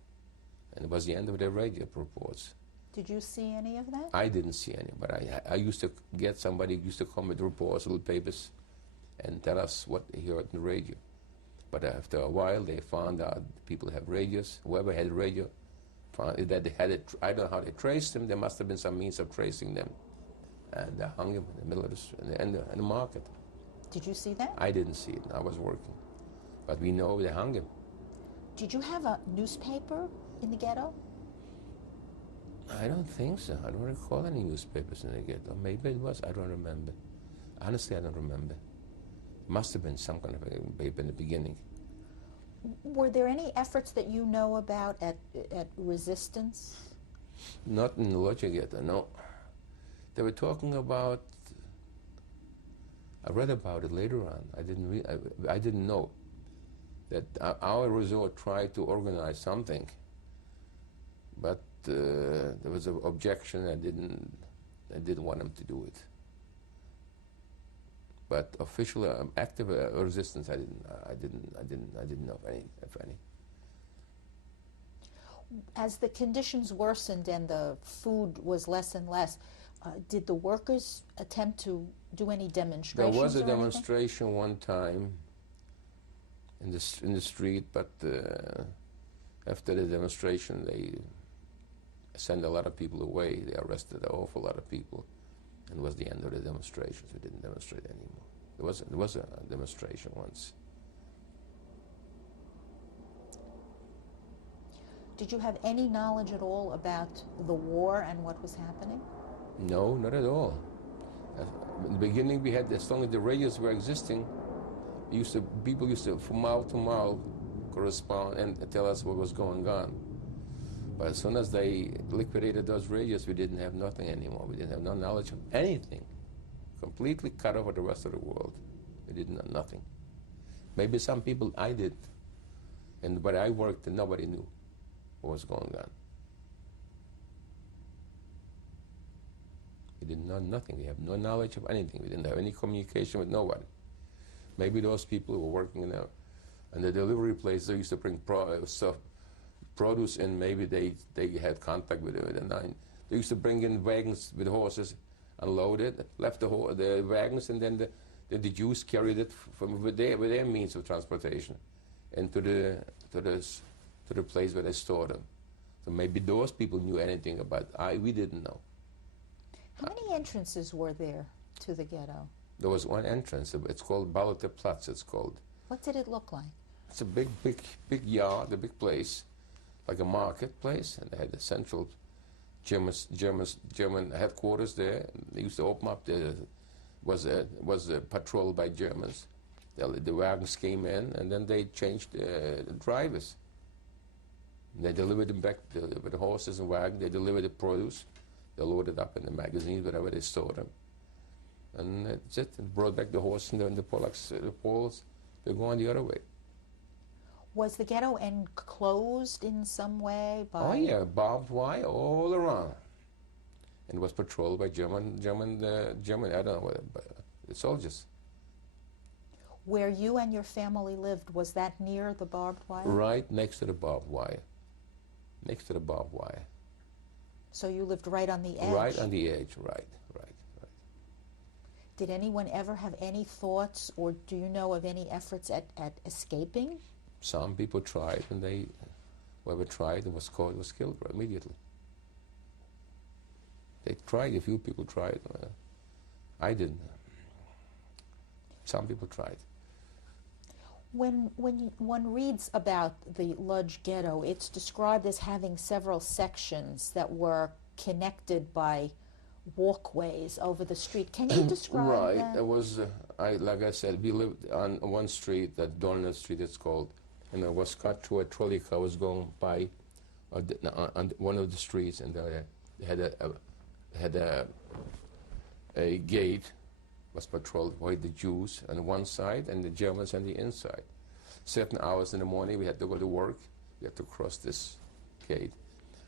And it was the end of their radio reports. Did you see any of that? I didn't see any, but I used to get somebody who used to come with reports, little papers, and tell us what they heard on the radio. But after a while, they found out people have radios. Whoever had a radio, found that they had it. I don't know how they traced them. There must have been some means of tracing them, and they hung them in the middle of in the market. Did you see that? I didn't see it. I was working, but we know they hung him. Did you have a newspaper in the ghetto? I don't think so. I don't recall any newspapers in the ghetto. Maybe it was. I don't remember. Honestly, I don't remember. Must have been some kind of a paper in the beginning. Were there any efforts that you know about at resistance? Not in the Lodz ghetto, no. They were talking about. I read about it later on. I didn't know that our resort tried to organize something, but there was an objection. I didn't want them to do it. But official active resistance, I didn't know of any, if any. As the conditions worsened and the food was less and less, did the workers attempt to do any demonstrations? There was a or anything? demonstration one time in the street, but after the demonstration, they sent a lot of people away. They arrested an awful lot of people. And it was the end of the demonstrations. We didn't demonstrate anymore. There was a demonstration once. Did you have any knowledge at all about the war and what was happening? No, not at all. In the beginning, we had, as long as the radios were existing, people used to, from mile to mile, correspond and tell us what was going on. But as soon as they liquidated those radios, we didn't have nothing anymore. We didn't have no knowledge of anything. Completely cut off with the rest of the world. We didn't know nothing. Maybe some people I did, but I worked and nobody knew what was going on. We didn't know nothing. We have no knowledge of anything. We didn't have any communication with nobody. Maybe those people who were working in the delivery place, they used to bring produce in, maybe they had contact with it. And they used to bring in wagons with horses, unload it, left the wagons, and then the Jews carried it with their means of transportation into the place where they stored them. So maybe those people knew anything about we didn't know. How many entrances were there to the ghetto? There was one entrance. It's called Balate Platz, it's called. What did it look like? It's a big yard, a big place, like a marketplace, and they had the central German headquarters there. They used to open up. Was patrolled by Germans. The wagons came in, and then they changed the drivers. They delivered them back with the horses and wagons. They delivered the produce. They loaded up in the magazines, wherever they stored them. And that's it. They brought back the horse and the poles. They're going the other way. Was the ghetto enclosed in some way by? Oh yeah, barbed wire all around, and it was patrolled by German. I don't know what, but the soldiers. Where you and your family lived, was that near the barbed wire? Right next to the barbed wire. Next to the barbed wire. So you lived right on the edge. Right on the edge. Right. Did anyone ever have any thoughts, or do you know of any efforts at escaping? Some people tried, and whoever tried and was caught was killed immediately. They tried, a few people tried. I didn't. Some people tried. When one reads about the Lodz ghetto, it's described as having several sections that were connected by walkways over the street. Can you describe Right. that? It was, like I said, we lived on one street, that Donut Street it's called, and it was cut through a trolley car was going by on one of the streets, and they had a gate was patrolled by the Jews on one side and the Germans on the inside. Certain hours in the morning we had to go to work. We had to cross this gate.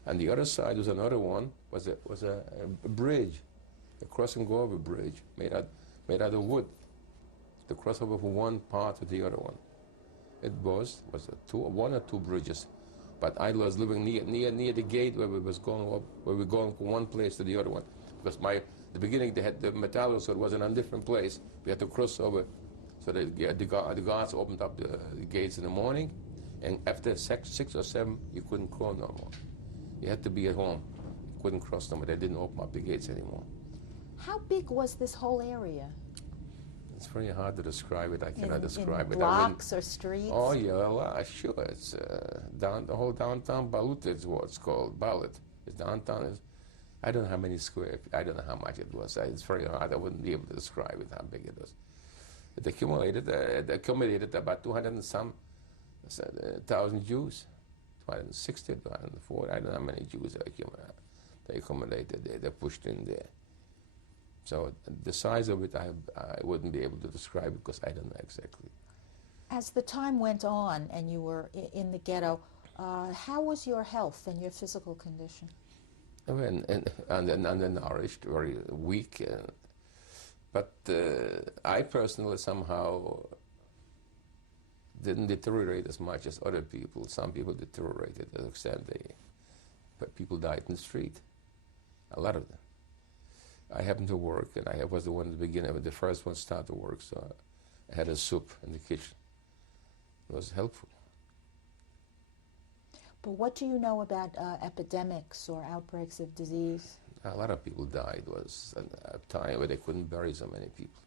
And the other side was another one, was a bridge, a cross and go over bridge made out of wood. The crossover from one part to the other one. It was one or two bridges, but I was living near the gate where we was going up, where we were going from one place to the other one, because the beginning they had the metal, so it was in a different place. We had to cross over, so the guards opened up the gates in the morning, and after 6 or 7, you couldn't cross no more. You had to be at home. You couldn't cross no more. They didn't open up the gates anymore. How big was this whole area? It's very hard to describe it. I cannot describe in it. Blocks or streets? Oh yeah, well, sure. It's the whole downtown Balut is what it's called. Balut. It's downtown. I don't know how many square. I don't know how much it was. It's very hard. I wouldn't be able to describe it how big it was. It accumulated about 200 and some thousand Jews. 260, 240. I don't know how many Jews they accumulated. They pushed in there. So the size of it, I wouldn't be able to describe because I don't know exactly. As the time went on and you were in the ghetto, how was your health and your physical condition? Undernourished, very weak. But I personally somehow didn't deteriorate as much as other people. Some people deteriorated to the extent but people died in the street, a lot of them. I happened to work, and I was the one at the beginning, the first one started to work, so I had a soup in the kitchen. It was helpful. But what do you know about epidemics or outbreaks of disease? A lot of people died. It was a time where they couldn't bury so many people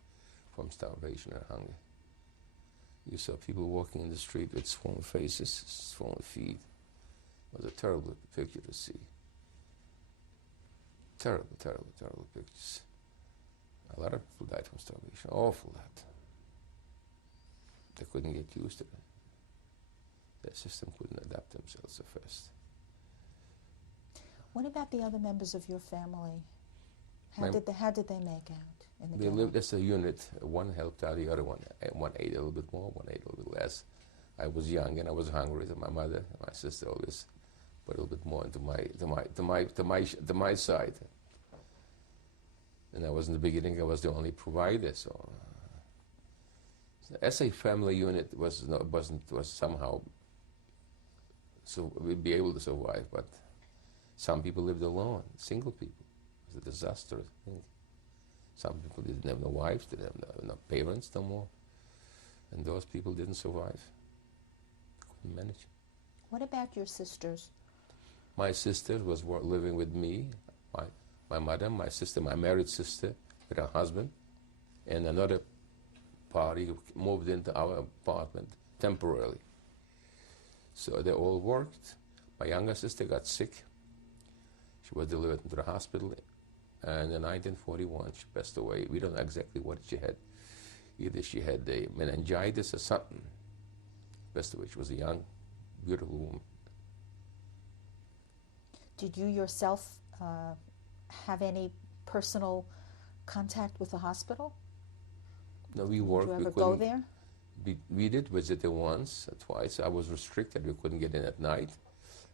from starvation and hunger. You saw people walking in the street with swollen faces, swollen feet. It was a terrible picture to see. Terrible, terrible, terrible pictures. A lot of people died from starvation, awful lot. They couldn't get used to it. Their system couldn't adapt themselves so fast. What about the other members of your family? How did they make out in the They ghetto? lived as a unit. One helped out the other one. One ate a little bit more, one ate a little bit less. I was young and I was hungry, so my mother and my sister always put a little bit more into my side. And I was in the beginning, I was the only provider, so as a family unit was somehow, so we'd be able to survive, but some people lived alone, single people. It was a disaster, I think. Some people didn't have no wives, didn't have no parents no more, and those people didn't survive. Couldn't manage. What about your sisters? My sister was living with me, my mother, my sister, my married sister, with her husband, and another party who moved into our apartment temporarily. So they all worked. My younger sister got sick. She was delivered into the hospital, and in 1941 she passed away. We don't know exactly what she had. Either she had a meningitis or something. Passed away. She was a young, beautiful woman. Did you yourself have any personal contact with the hospital? No, we worked. Did you ever go there? We did visit her once or twice. I was restricted. We couldn't get in at night.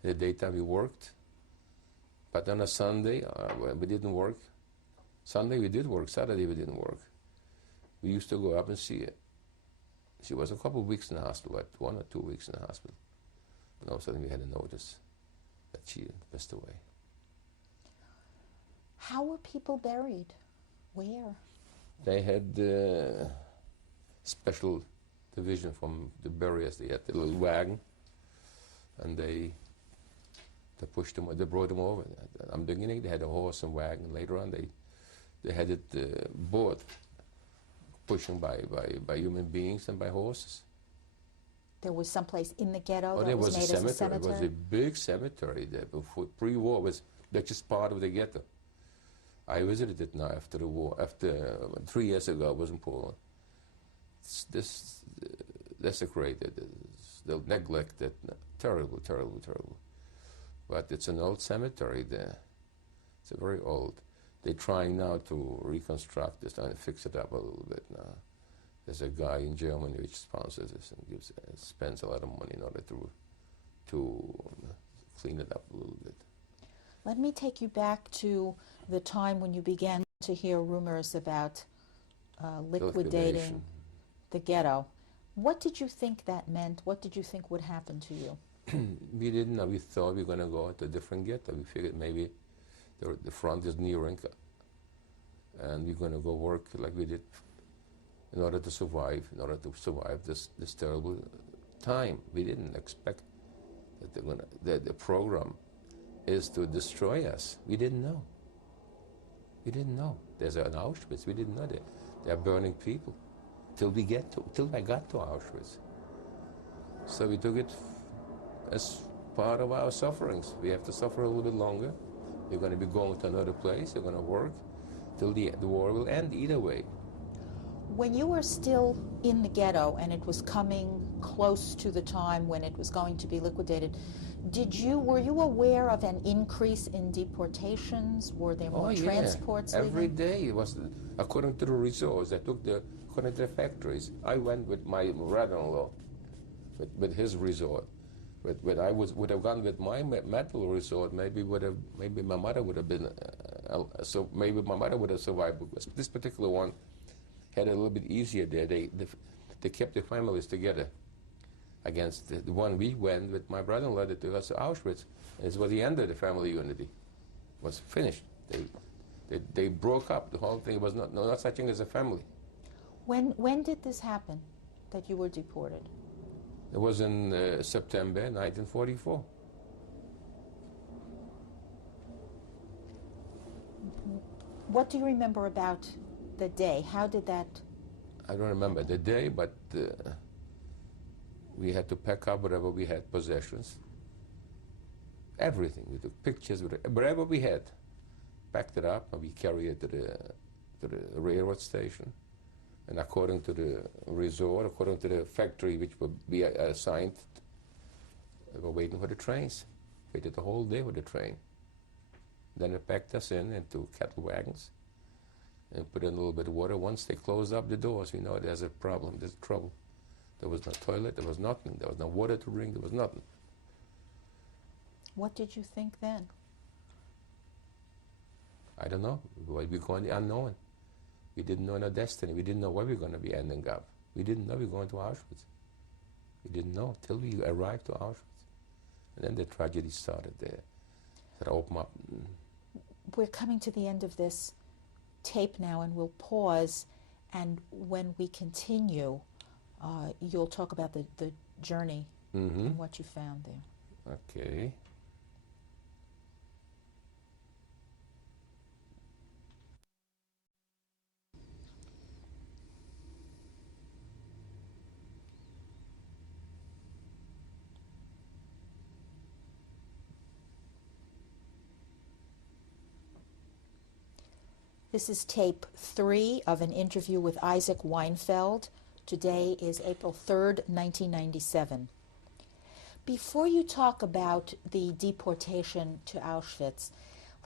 In the daytime we worked. But on a Sunday, we didn't work. Sunday we did work. Saturday we didn't work. We used to go up and see her. She was a couple of weeks in the hospital, like 1 or 2 weeks in the hospital. And all of a sudden we had a notice that she passed away. How were people buried? Where? They had special division from the buriers. They had the little wagon, and they pushed them. They brought them over. At the beginning, they had a horse and wagon. Later on, they had it brought, pushing by human beings and by horses. There was someplace in the ghetto Oh, that there was was made a as a cemetery. cemetery? It was a big cemetery there. Before pre-war, was They're just part of the ghetto. I visited it now after the war. After 3 years ago, I was in Poland. It's this desecrated, they'll neglect it. Terrible, terrible, terrible. But it's an old cemetery there. It's very old. They're trying now to reconstruct this and fix it up a little bit now. There's a guy in Germany which sponsors this and spends a lot of money in order to clean it up a little bit. Let me take you back to the time when you began to hear rumors about liquidating the ghetto. What did you think that meant? What did you think would happen to you? We didn't know. We thought we were going to go to a different ghetto. We figured maybe the front is nearing and we're going to go work like we did in order to survive this terrible time. We didn't expect that the program is to destroy us. We didn't know. We didn't know. There's an Auschwitz. We didn't know that. They're burning people till I got to Auschwitz. So we took it as part of our sufferings. We have to suffer a little bit longer. We're going to be going to another place. We're going to work till the war will end either way. When you were still in the ghetto and it was coming close to the time when it was going to be liquidated, were you aware of an increase in deportations? Were there more transports leaving? Every day it was according to the resource. According to the factories. I went with my brother-in-law, with his resort. But I would have gone with my metal resort. Maybe my mother would have been. Maybe my mother would have survived. Because this particular one had it a little bit easier there. They kept the families together. Against the one we went with my brother-in-law that took us to Auschwitz. And it was the end of the family unity. It was finished. They broke up. The whole thing. It was not such thing as a family. When did this happen, that you were deported? It was in September 1944. What do you remember about the day? How did that? I don't remember the day, but we had to pack up whatever we had, possessions, everything. We took pictures, whatever we had, packed it up, and we carried it to the railroad station. And according to the resort, according to the factory which would be assigned, we were waiting for the trains. Waited the whole day for the train. Then they packed us into cattle wagons and put in a little bit of water. Once they closed up the doors, we know there's a problem, there's trouble. There was no toilet, there was nothing, there was no water to drink, there was nothing. What did you think then? I don't know. We were going the unknown. We didn't know our destiny. We didn't know where we were going to be ending up. We didn't know we were going to Auschwitz. We didn't know till we arrived to Auschwitz. And then the tragedy started there. That opened up. We're coming to the end of this tape now, and we'll pause. And when we continue, you'll talk about the journey and what you found there. Okay. This is tape 3 of an interview with Isaac Weinfeld. Today is April 3rd, 1997. Before you talk about the deportation to Auschwitz,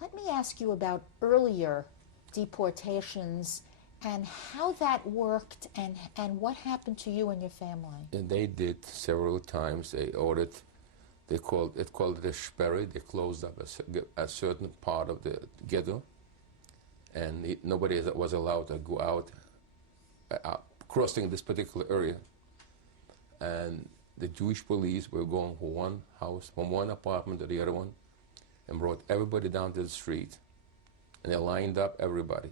let me ask you about earlier deportations and how that worked and what happened to you and your family. And they did several times. They called it a sperre. They closed up a certain part of the ghetto. And nobody was allowed to go out, crossing this particular area. And the Jewish police were going from one house, from one apartment to the other one, and brought everybody down to the street. And they lined up everybody.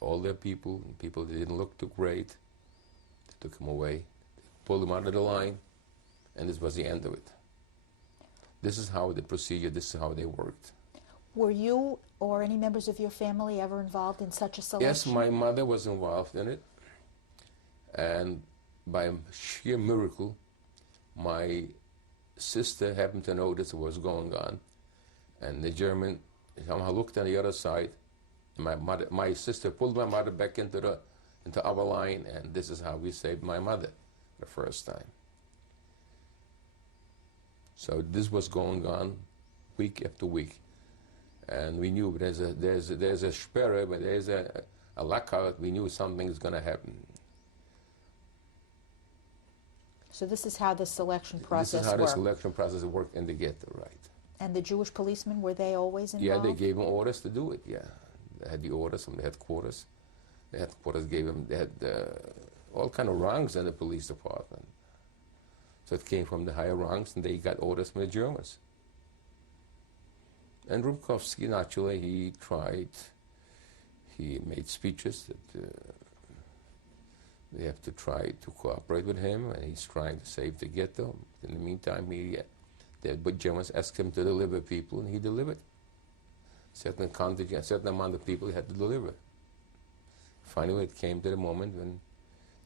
All their people that didn't look too great, they took them away, they pulled them out of the line, and this was the end of it. This is how the procedure, this is how they worked. Were you or any members of your family ever involved in such a selection? Yes, my mother was involved in it. And by sheer miracle, my sister happened to know this was going on. And the German somehow looked on the other side. And my sister pulled my mother back into our line, and this is how we saved my mother the first time. So this was going on week after week, and we knew there's a sperre, but there's a lockout. We knew something is going to happen. So this is how the selection process This is how worked. the selection process worked in the ghetto, right? And the Jewish policemen, were they always involved? Yeah, they gave them orders to do it. Yeah, they had the orders from the headquarters. The headquarters gave them. They had all kind of ranks in the police department. So it came from the higher ranks, and they got orders from the Germans. And Rubkovsky, naturally, he made speeches that they have to try to cooperate with him, and he's trying to save the ghetto. In the meantime, the Germans asked him to deliver people, and he delivered. Certain contingent, a certain amount of people he had to deliver. Finally, it came to the moment when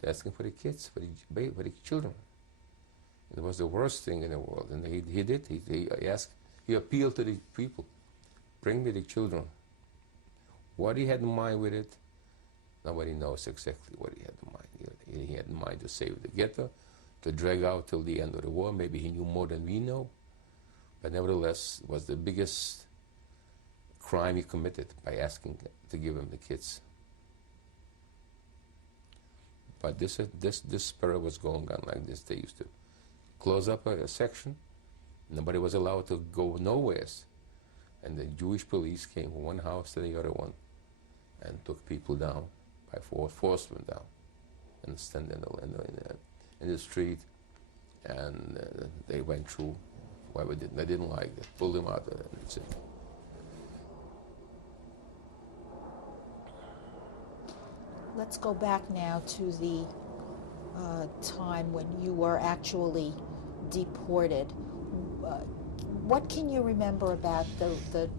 they're asking for the kids, for the children. It was the worst thing in the world, and he did. He appealed to the people, bring me the children. What he had in mind with it, nobody knows exactly what he had in mind. He had in mind to save the ghetto, to drag out till the end of the war. Maybe he knew more than we know, but nevertheless, it was the biggest crime he committed by asking to give him the kids. But this spirit was going on like this. They used to close up a section. Nobody was allowed to go nowhere. And the Jewish police came from one house to the other one and took people down by force, forced them down and stand in the street. And they went through whatever they didn't like it, pulled them out, and that's it. Let's go back now to the time when you were actually deported. What can you remember about the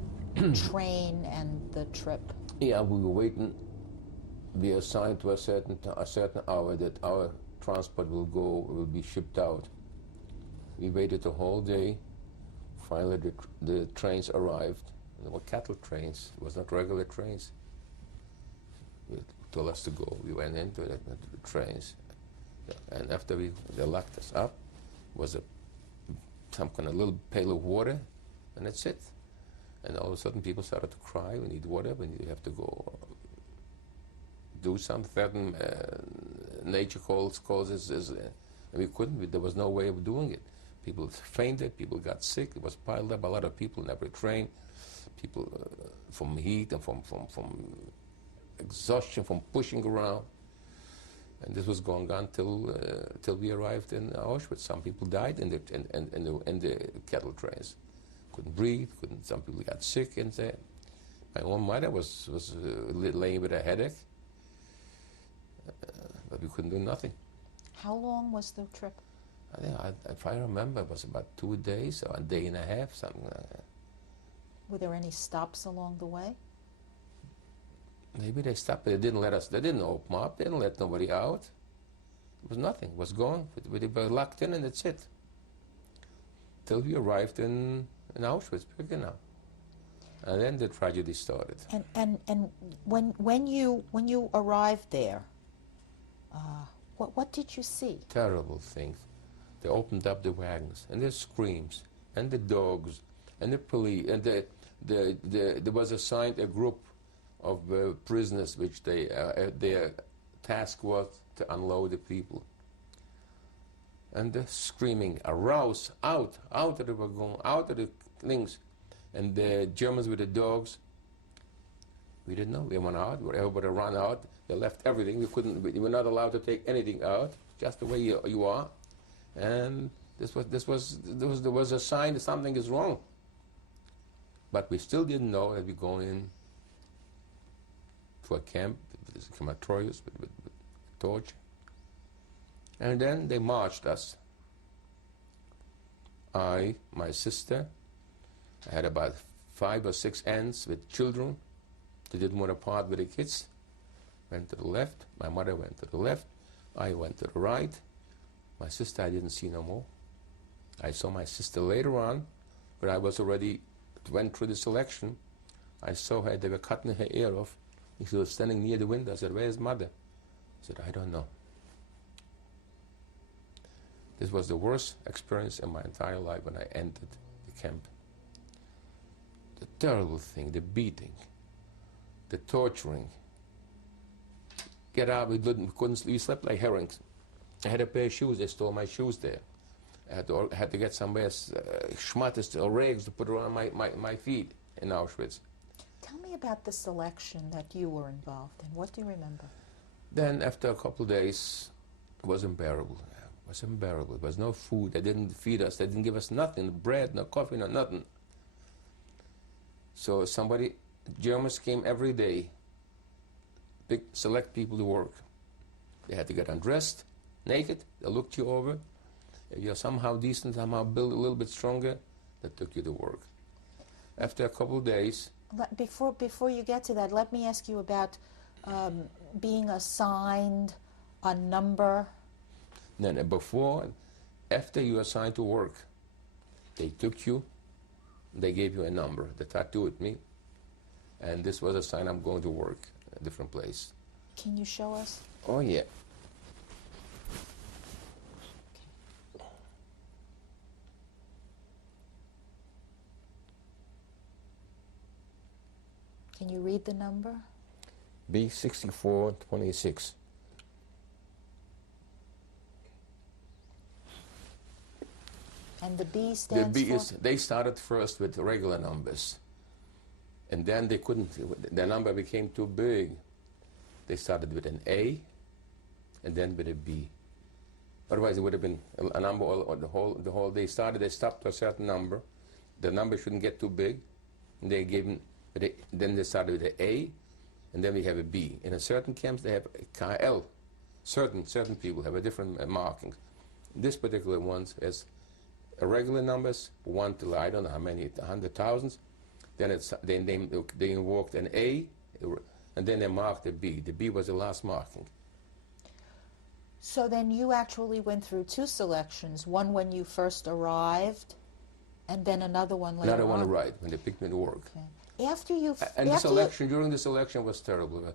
train and the trip? Yeah, we were waiting. We assigned to a certain hour that our transport will be shipped out. We waited the whole day. Finally, the trains arrived. They were cattle trains. It was not regular trains. They told us to go. We went into the trains, and after they locked us up, was some kind of little pail of water, and that's it. And all of a sudden, people started to cry. We need water. We have to go do something. Nature calls us, and we couldn't. There was no way of doing it. People fainted. People got sick. It was piled up. A lot of people in every train. People from heat and from exhaustion, from pushing around. And this was going on till we arrived in Auschwitz. Some people died in the cattle trains. Couldn't breathe. Some people got sick in there. My own mother was laying with a headache, but we couldn't do nothing. How long was the trip? I think, if I remember, it was about 2 days or a day and a half, something like that. Were there any stops along the way? Maybe they stopped, but they didn't let us. They didn't open up. They didn't let nobody out. It was nothing. It was gone. We were locked in, and that's it. Till we arrived in Auschwitz, Birkenau, and then the tragedy started. And when you arrived there, what did you see? Terrible things. They opened up the wagons, and the screams, and the dogs, and the police, and there was assigned a group of prisoners, which their task was to unload the people. And the screaming, arouse, out of the wagon, out of the things. And the Germans with the dogs, we didn't know. They went out, everybody ran out. They left everything. We were not allowed to take anything out, just the way you are. And there was a sign that something is wrong. But we still didn't know that we're going in to a camp with crematoriums, with torch. And then they marched us. My sister, I had about 5 or 6 aunts with children. They didn't want to part with the kids. Went to the left. My mother went to the left. I went to the right. My sister I didn't see no more. I saw my sister later on, but I was already went through the selection, I saw her, they were cutting her ear off. She was standing near the window. I said, "Where's mother?" I said, "I don't know." This was the worst experience in my entire life when I entered the camp. The terrible thing, the beating, the torturing. Get out, we couldn't sleep, we slept like herrings. I had a pair of shoes, they stole my shoes there. I had to get somewhere, schmatters or rags to put around my feet in Auschwitz. Tell me about the selection that you were involved in. What do you remember? Then after a couple of days, it was unbearable. It was unbearable. There was no food. They didn't feed us. They didn't give us nothing, bread, no coffee, no nothing. So Germans came every day, select people to work. They had to get undressed, naked. They looked you over. If you're somehow decent, somehow built a little bit stronger, they took you to work. After a couple of days... Before you get to that, let me ask you about being assigned a number. No, after you assigned to work, they took you, they gave you a number. They tattooed me, and this was a sign I'm going to work a different place. Can you show us? Oh, yeah. Can you read the number? B6426. And the B stands for? They started first with regular numbers. And then they couldn't, the number became too big. They started with an A, and then with a B. Otherwise it would have been a number or the whole they stopped to a certain number. The number shouldn't get too big. And they gave them, then they started with an A, and then we have a B. In a certain camps they have a KL. Certain people have a different marking. This particular one has regular numbers, 1 to I don't know how many, 100,000. Then they invoked an A, and then they marked a B. The B was the last marking. So then you actually went through 2 selections, one when you first arrived, and then another one later on. Another one arrived when they picked me to work. Okay. During the selection was terrible.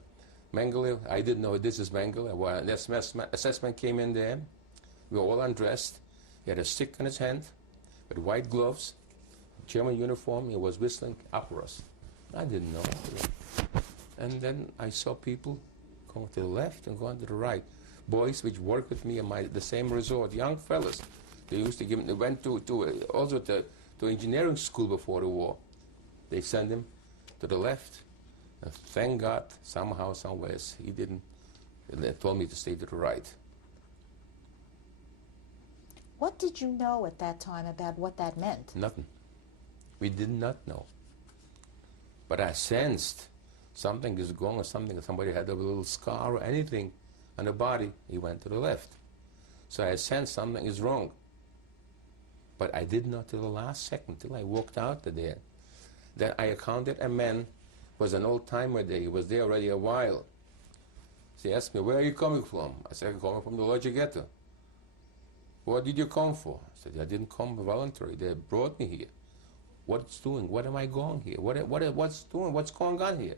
Mengele, I didn't know this is Mengele. Well, an assessment came in there. We were all undressed. He had a stick in his hand with white gloves, German uniform. He was whistling operas. I didn't know. And then I saw people going to the left and going to the right. Boys which worked with me in the same resort, young fellas. They used to give them, they went also to engineering school before the war. They sent him to the left. And thank God, somehow, somewhere, he didn't. They told me to stay to the right. What did you know at that time about what that meant? Nothing. We did not know. But I sensed something is wrong or something. Somebody had a little scar or anything on the body. He went to the left. So I sensed something is wrong. But I did not till the last second, till I walked out of there. Then I encountered a man, was an old timer there. He was there already a while. So he asked me, "Where are you coming from?" I said, "I'm coming from the Lodge Ghetto." "What did you come for?" I said, "I didn't come voluntarily. They brought me here." "What's doing? What am I going here? What's doing? What's going on here?"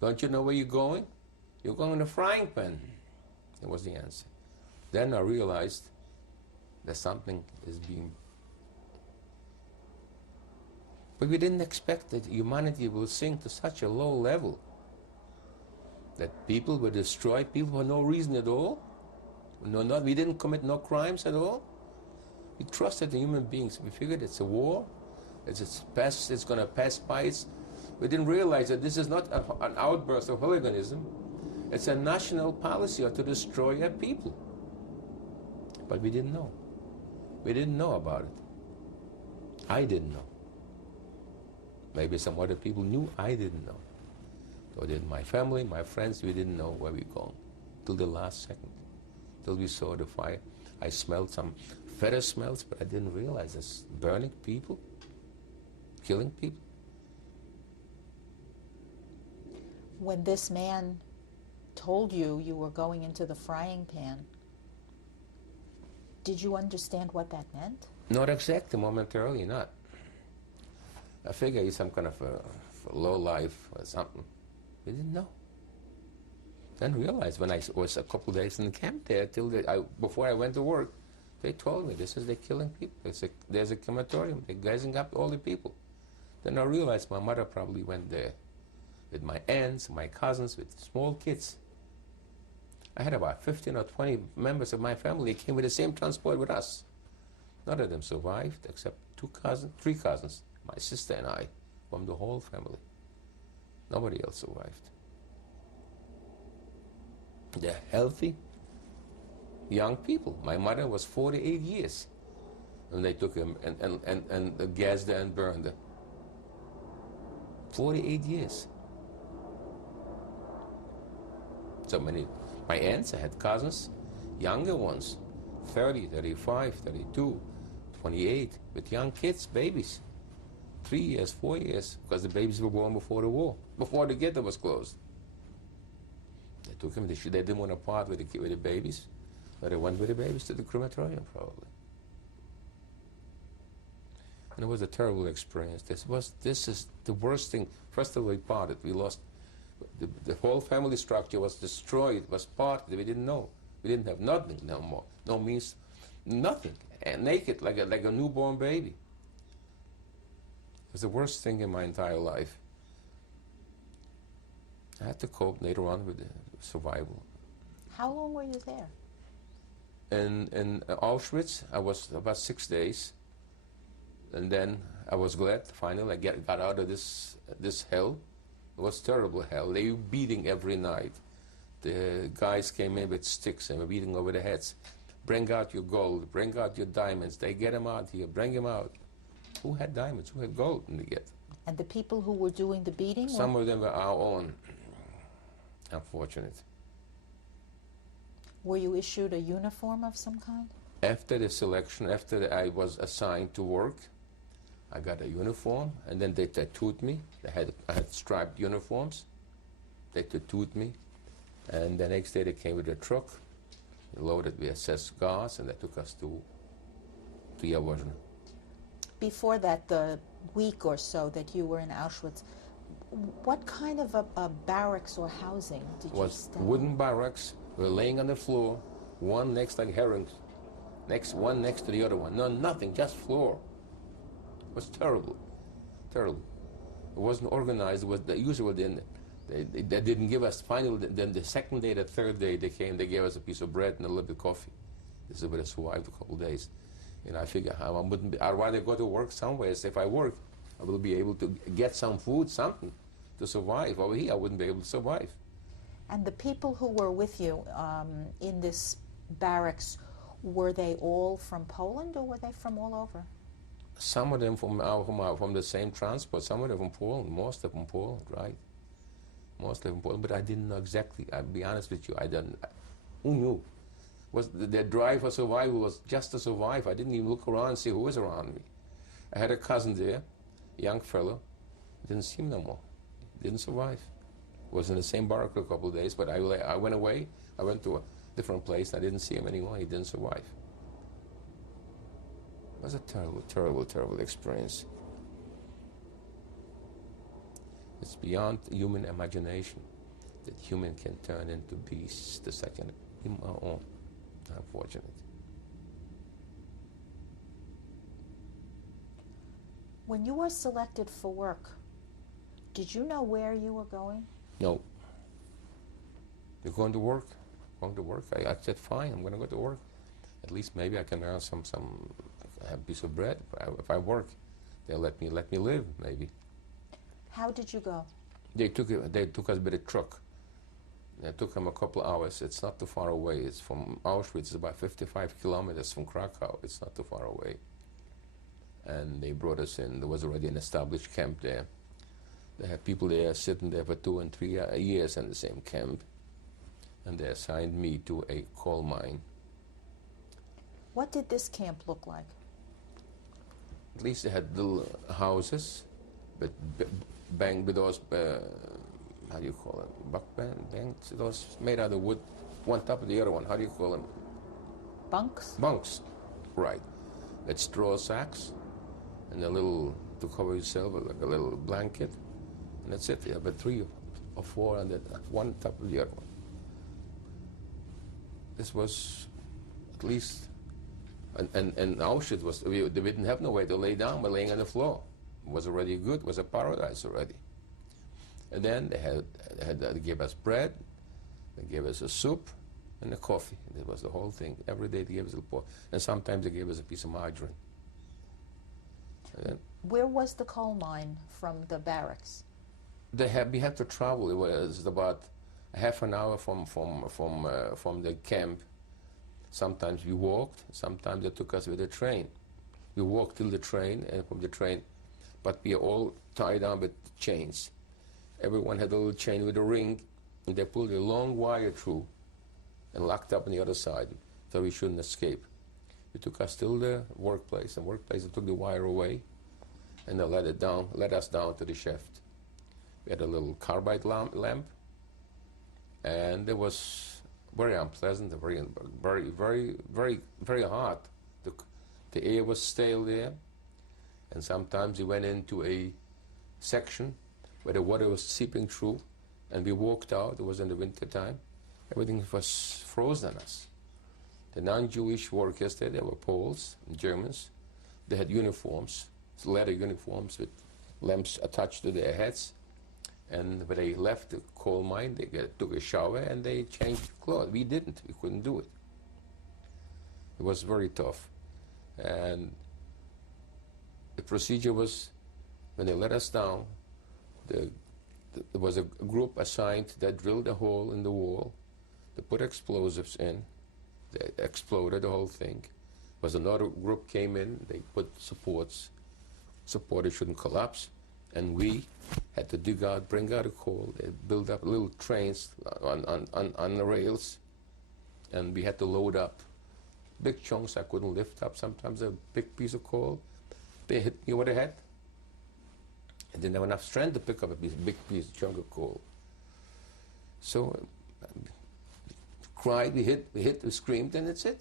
"Don't you know where you're going? You're going in the frying pan." That was the answer. Then I realized that something is being... But we didn't expect that humanity will sink to such a low level. That people will destroy people for no reason at all. We didn't commit no crimes at all. We trusted the human beings. We figured it's a war. It's going to pass by. We didn't realize that this is not an outburst of hooliganism. It's a national policy to destroy a people. But we didn't know. We didn't know about it. I didn't know. Maybe some other people knew. I didn't know. So did my family, my friends. We didn't know where we were going till the last second. Till we saw the fire. I smelled some feather smells, but I didn't realize it's burning people, killing people. When this man told you you were going into the frying pan, did you understand what that meant? Not exactly, momentarily not. I figure he's some kind of a low life or something. We didn't know. Then realized when I was a couple of days in the camp there, before I went to work, they told me, they're killing people. There's a crematorium. They're gassing up all the people. Then I realized my mother probably went there with my aunts, my cousins, with small kids. I had about 15 or 20 members of my family came with the same transport with us. None of them survived except three cousins, my sister and I, from the whole family. Nobody else survived. They're healthy, young people. My mother was 48 years when they took him and gassed her and burned her. 48 years. So many. My aunts, I had cousins, younger ones, 30, 35, 32, 28, with young kids, babies. 3 years, 4 years, because the babies were born before the war, before the ghetto was closed. They took him, they didn't want to part with the babies, so they went with the babies to the crematorium, probably. And it was a terrible experience. This is the worst thing. First of all, we parted. We lost. The whole family structure was destroyed, was parted. We didn't know. We didn't have nothing no more. No means, nothing. And naked, like a newborn baby. It was the worst thing in my entire life. I had to cope later on with the survival. How long were you there? In Auschwitz, I was about 6 days. And then I was glad, finally, I got out of this hell. It was terrible hell. They were beating every night. The guys came in with sticks and were beating over the heads. Bring out your gold, bring out your diamonds. They get them out here, bring them out. Who had diamonds? Who had gold in the ghetto? And the people who were doing the beating? Some of them were our own. Unfortunate. Were you issued a uniform of some kind? After the selection, I was assigned to work, I got a uniform, and then they tattooed me. I had striped uniforms. They tattooed me, and the next day they came with a truck, loaded with SS gas, and they took us to Jaworna. Before that, the week or so that you were in Auschwitz, what kind of a barracks or housing did you stay in? Wooden barracks. We were laying on the floor, one next like herrings, one next to the other one. No, nothing, just floor. It was terrible, terrible. It wasn't organized. It was the usual. They didn't give us. Finally, then the second day, the third day, they came. They gave us a piece of bread and a little bit of coffee. This is what I survived a couple of days. And I figure I'd rather go to work somewhere. If I work, I will be able to get some food, something, to survive. Over here, I wouldn't be able to survive. And the people who were with you in this barracks, were they all from Poland or were they from all over? Some of them from the same transport, some of them from Poland, most of them Poland, right? Most of them Poland, but I didn't know exactly. I'll be honest with you, I didn't. Who knew? Their drive for survival was just to survive. I didn't even look around and see who was around me. I had a cousin there, a young fellow. Didn't see him no more. Didn't survive. Was in the same barrack for a couple of days, but I went away. I went to a different place. I didn't see him anymore. He didn't survive. It was a terrible, terrible, terrible experience. It's beyond human imagination that human can turn into beasts the second in our own. Unfortunate. When you were selected for work, did you know where you were going? No. You're going to work? Going to work? I said, fine, I'm going to go to work. At least maybe I can earn have a piece of bread. If I work, they'll let me live, maybe. How did you go? They took us with a truck. It took them a couple of hours. It's not too far away. It's from Auschwitz. It's about 55 kilometers from Krakow. It's not too far away. And they brought us in. There was already an established camp there. They had people there sitting there for 2 and 3 years in the same camp. And they assigned me to a coal mine. What did this camp look like? At least they had little houses, but banged with those, how do you call them? Buck banks? Those made out of wood, one top of the other one. How do you call them? Bunks? Bunks, right. With straw sacks and the little to cover yourself with like a little blanket, and that's it. You have a 3 or 4 on the one top of the other one. This was at least, and Auschwitz was, we didn't have no way to lay down by laying on the floor. It was already good, it was a paradise already. And then they gave us bread, they gave us a soup, and a coffee. That was the whole thing. Every day they gave us a little, and sometimes they gave us a piece of margarine. Where was the coal mine from the barracks? We had to travel. It was about a half an hour from the camp. Sometimes we walked. Sometimes they took us with a train. We walked till the train, and from the train, but we are all tied down with chains. Everyone had a little chain with a ring, and they pulled a long wire through and locked up on the other side, so we shouldn't escape. They took us till the workplace, and workplace they took the wire away, and they let us down to the shaft. We had a little carbide lamp, and it was very unpleasant, very hot. The air was stale there, and sometimes we went into a section where the water was seeping through, and we walked out. It was in the winter time. Everything was frozen on us. The non-Jewish workers there, they were Poles and Germans. They had uniforms, leather uniforms with lamps attached to their heads. And when they left the coal mine, they took a shower and they changed clothes. We didn't. We couldn't do it. It was very tough. And the procedure was, when they let us down, there was a group assigned that drilled a hole in the wall. They put explosives in. They exploded the whole thing. Was another group came in. They put supports. Supporters shouldn't collapse. And we had to dig out, bring out the coal. They built up little trains on the rails. And we had to load up big chunks I couldn't lift up. Sometimes a big piece of coal. They hit me over the head. I didn't have enough strength to pick up a big piece, chunk of coal. So, cried, we hit, we screamed, and that's it.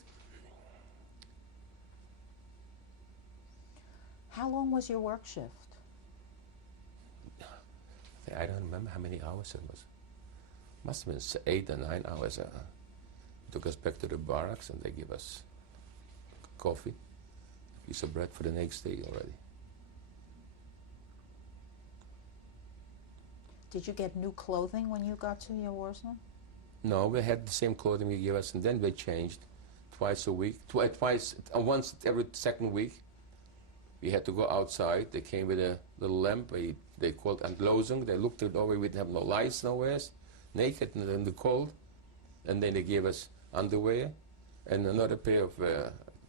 How long was your work shift? I don't remember how many hours it was. Must have been 8 or 9 hours. Took us back to the barracks, and they gave us coffee, a piece of bread for the next day already. Did you get new clothing when you got to your war zone? No, we had the same clothing they gave us, and then they changed twice a week, once every second week. We had to go outside. They came with a little lamp. They called Entlosung. They looked at over. We didn't have no lights nowhere, naked in the cold. And then they gave us underwear and another pair of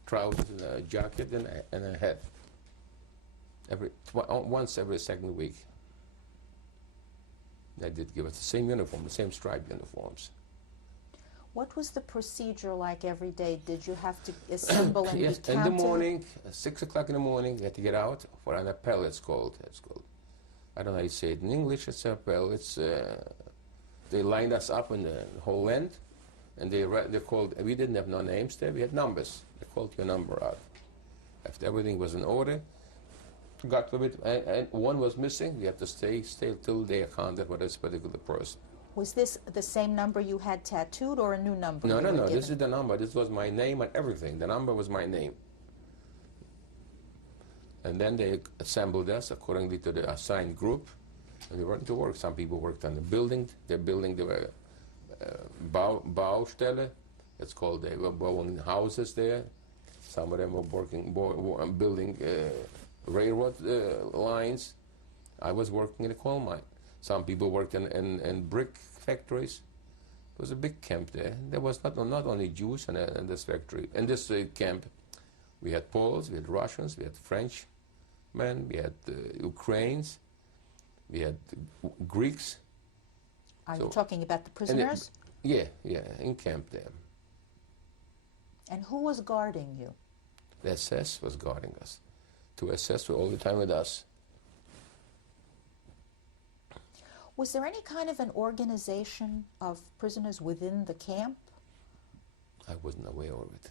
trousers and a jacket and a hat. Once every second week. They did give us the same uniform, the same striped uniforms. What was the procedure like every day? Did you have to assemble and yes, be in counted? the morning, 6 o'clock in the morning, you had to get out for an appel, it's called. I don't know how you say it in English, it's an appel. They lined us up in the whole length, and they called, we didn't have no names there, we had numbers. They called your number out. After everything was in order, got to it, and one was missing, we had to stay till they accounted for this particular person. Was this the same number you had tattooed or a new number? No, this is the number. This was my name and everything. The number was my name. And then they assembled us accordingly to the assigned group, and we went to work. Some people worked on the building. They were Baustelle. It's called, they were building houses there. Some of them were building railroad lines. I was working in a coal mine. Some people worked in brick factories. It was a big camp there. There was not only Jews in this factory. In this camp, we had Poles, we had Russians, we had French men, we had Ukrainians, we had Greeks. Are you talking about the prisoners? Yeah, in camp there. And who was guarding you? The SS was guarding us. The SS were all the time with us. Was there any kind of an organization of prisoners within the camp? I wasn't aware of it.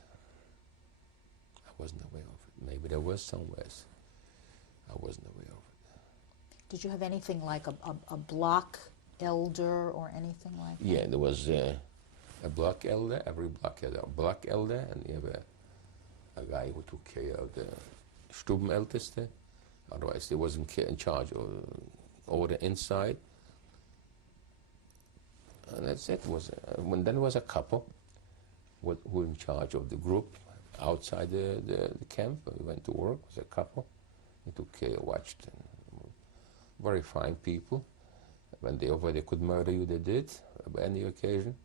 Maybe there was somewhere. I wasn't aware of it. Did you have anything like a block elder or anything like that? Yeah, there was a block elder. Every block had a block elder, and you have a guy who took care of the Stubenälteste. Otherwise, they wasn't in charge of all the inside. And that's it. Then there was a couple who were in charge of the group outside the camp. We went to work. It was a couple. They took care, watched. Very fine people. When they could murder you, they did, by any occasion.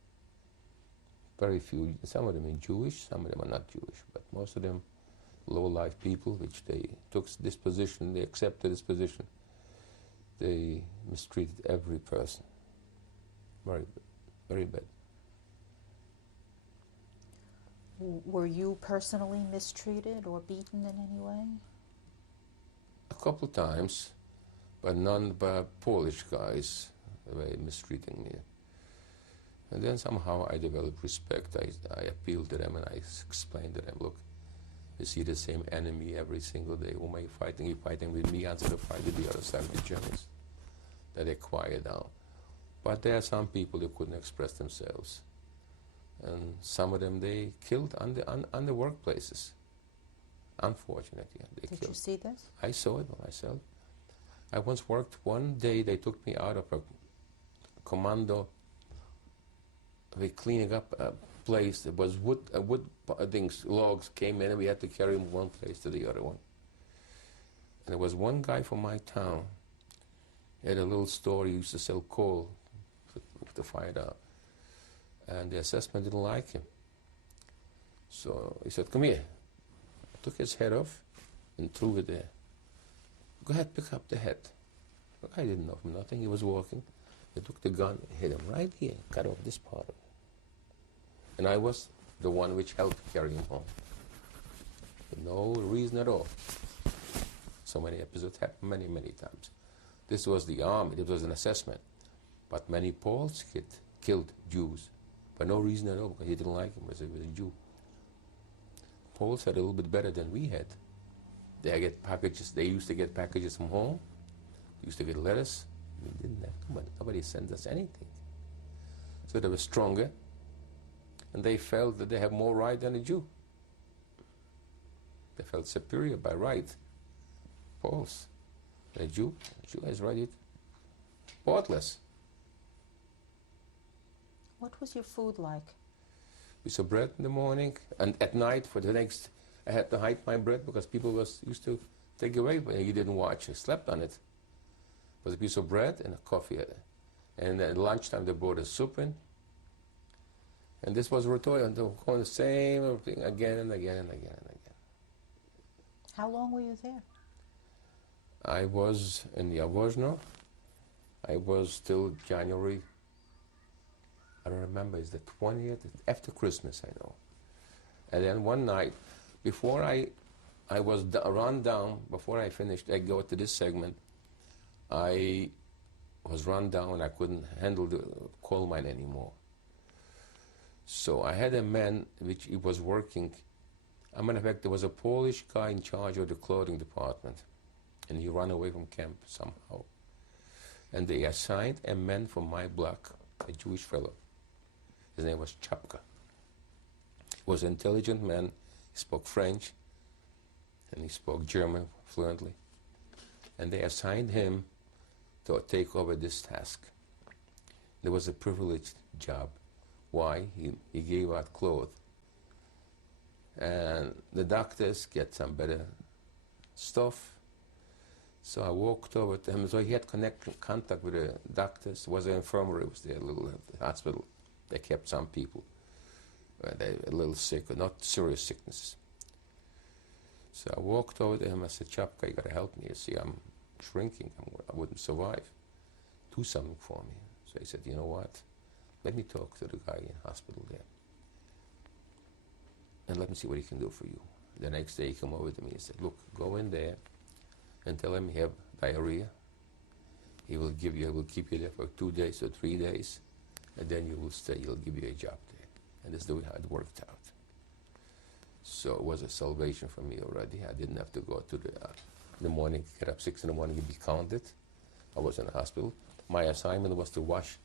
Very few, some of them are Jewish, some of them are not Jewish, but most of them low-life people, which they took this position, they accepted this position. They mistreated every person. Very, very bad. Were you personally mistreated or beaten in any way? A couple times, but none but Polish guys were mistreating me. And then somehow I developed respect. I appealed to them and I explained to them, look, you see the same enemy every single day. Whom are you fighting? You're fighting with me instead of fighting the other side, the Germans. That they quiet down. But there are some people who couldn't express themselves. And some of them they killed on the workplaces. Unfortunately, they killed. Did you see this? I saw it myself. I once worked, one day they took me out of a commando. We're cleaning up a place. There was wood things, logs came in and we had to carry them from one place to the other one. And there was one guy from my town. He had a little store, he used to sell coal to fire it out. And the assessment didn't like him. So he said, come here. Took his head off and threw it there. Go ahead, pick up the head. I didn't know him, nothing, he was walking. They took the gun, hit him right here, cut off this part of it. And I was the one which helped carry him home. For no reason at all. So many episodes happened many, many times. This was the army, it was an assessment. But many Poles killed Jews for no reason at all, because he didn't like him as he was a Jew. Poles had a little bit better than we had. They get packages, they used to get packages from home, they used to get letters. We didn't have, nobody sent us anything. So they were stronger, and they felt that they have more right than a Jew. They felt superior by right. Poles. A Jew has right, faultless. What was your food like? We saw bread in the morning, and at night for the next, I had to hide my bread because people used to take away when you didn't watch. I slept on it. It was a piece of bread and a coffee. And at lunchtime they brought a soup in. And this was rotoy, and the same thing again and again and again and again. How long were you there? I was in Jaworzno. I was till January, I don't remember, it's the 20th, after Christmas, I know. And then one night, before I was run down, before I finished, I go to this segment, I was run down and I couldn't handle the coal mine anymore. So I had a man which he was working. As a matter of fact, there was a Polish guy in charge of the clothing department, and he ran away from camp somehow. And they assigned a man from my block, a Jewish fellow. His name was Chapka. He was an intelligent man. He spoke French, and he spoke German fluently. And they assigned him to take over this task. It was a privileged job. Why? He gave out clothes. And the doctors get some better stuff. So I walked over to him. So he had contact with the doctors. It was an infirmary, it was their little hospital. They kept some people. They were a little sick, not serious sickness. So I walked over to him. I said, Chapka, you got to help me. You see, I'm shrinking. I wouldn't survive. Do something for me. So he said, you know what? Let me talk to the guy in hospital there. And let me see what he can do for you. The next day he came over to me and said, look, go in there and tell him you have diarrhea. He will keep you there for 2 days or 3 days, and then you will stay. He'll give you a job there. And this is the way how it worked out. So it was a salvation for me already. I didn't have to go to the in the morning, get up 6 in the morning, you'd be counted. I was in the hospital. My assignment was to wash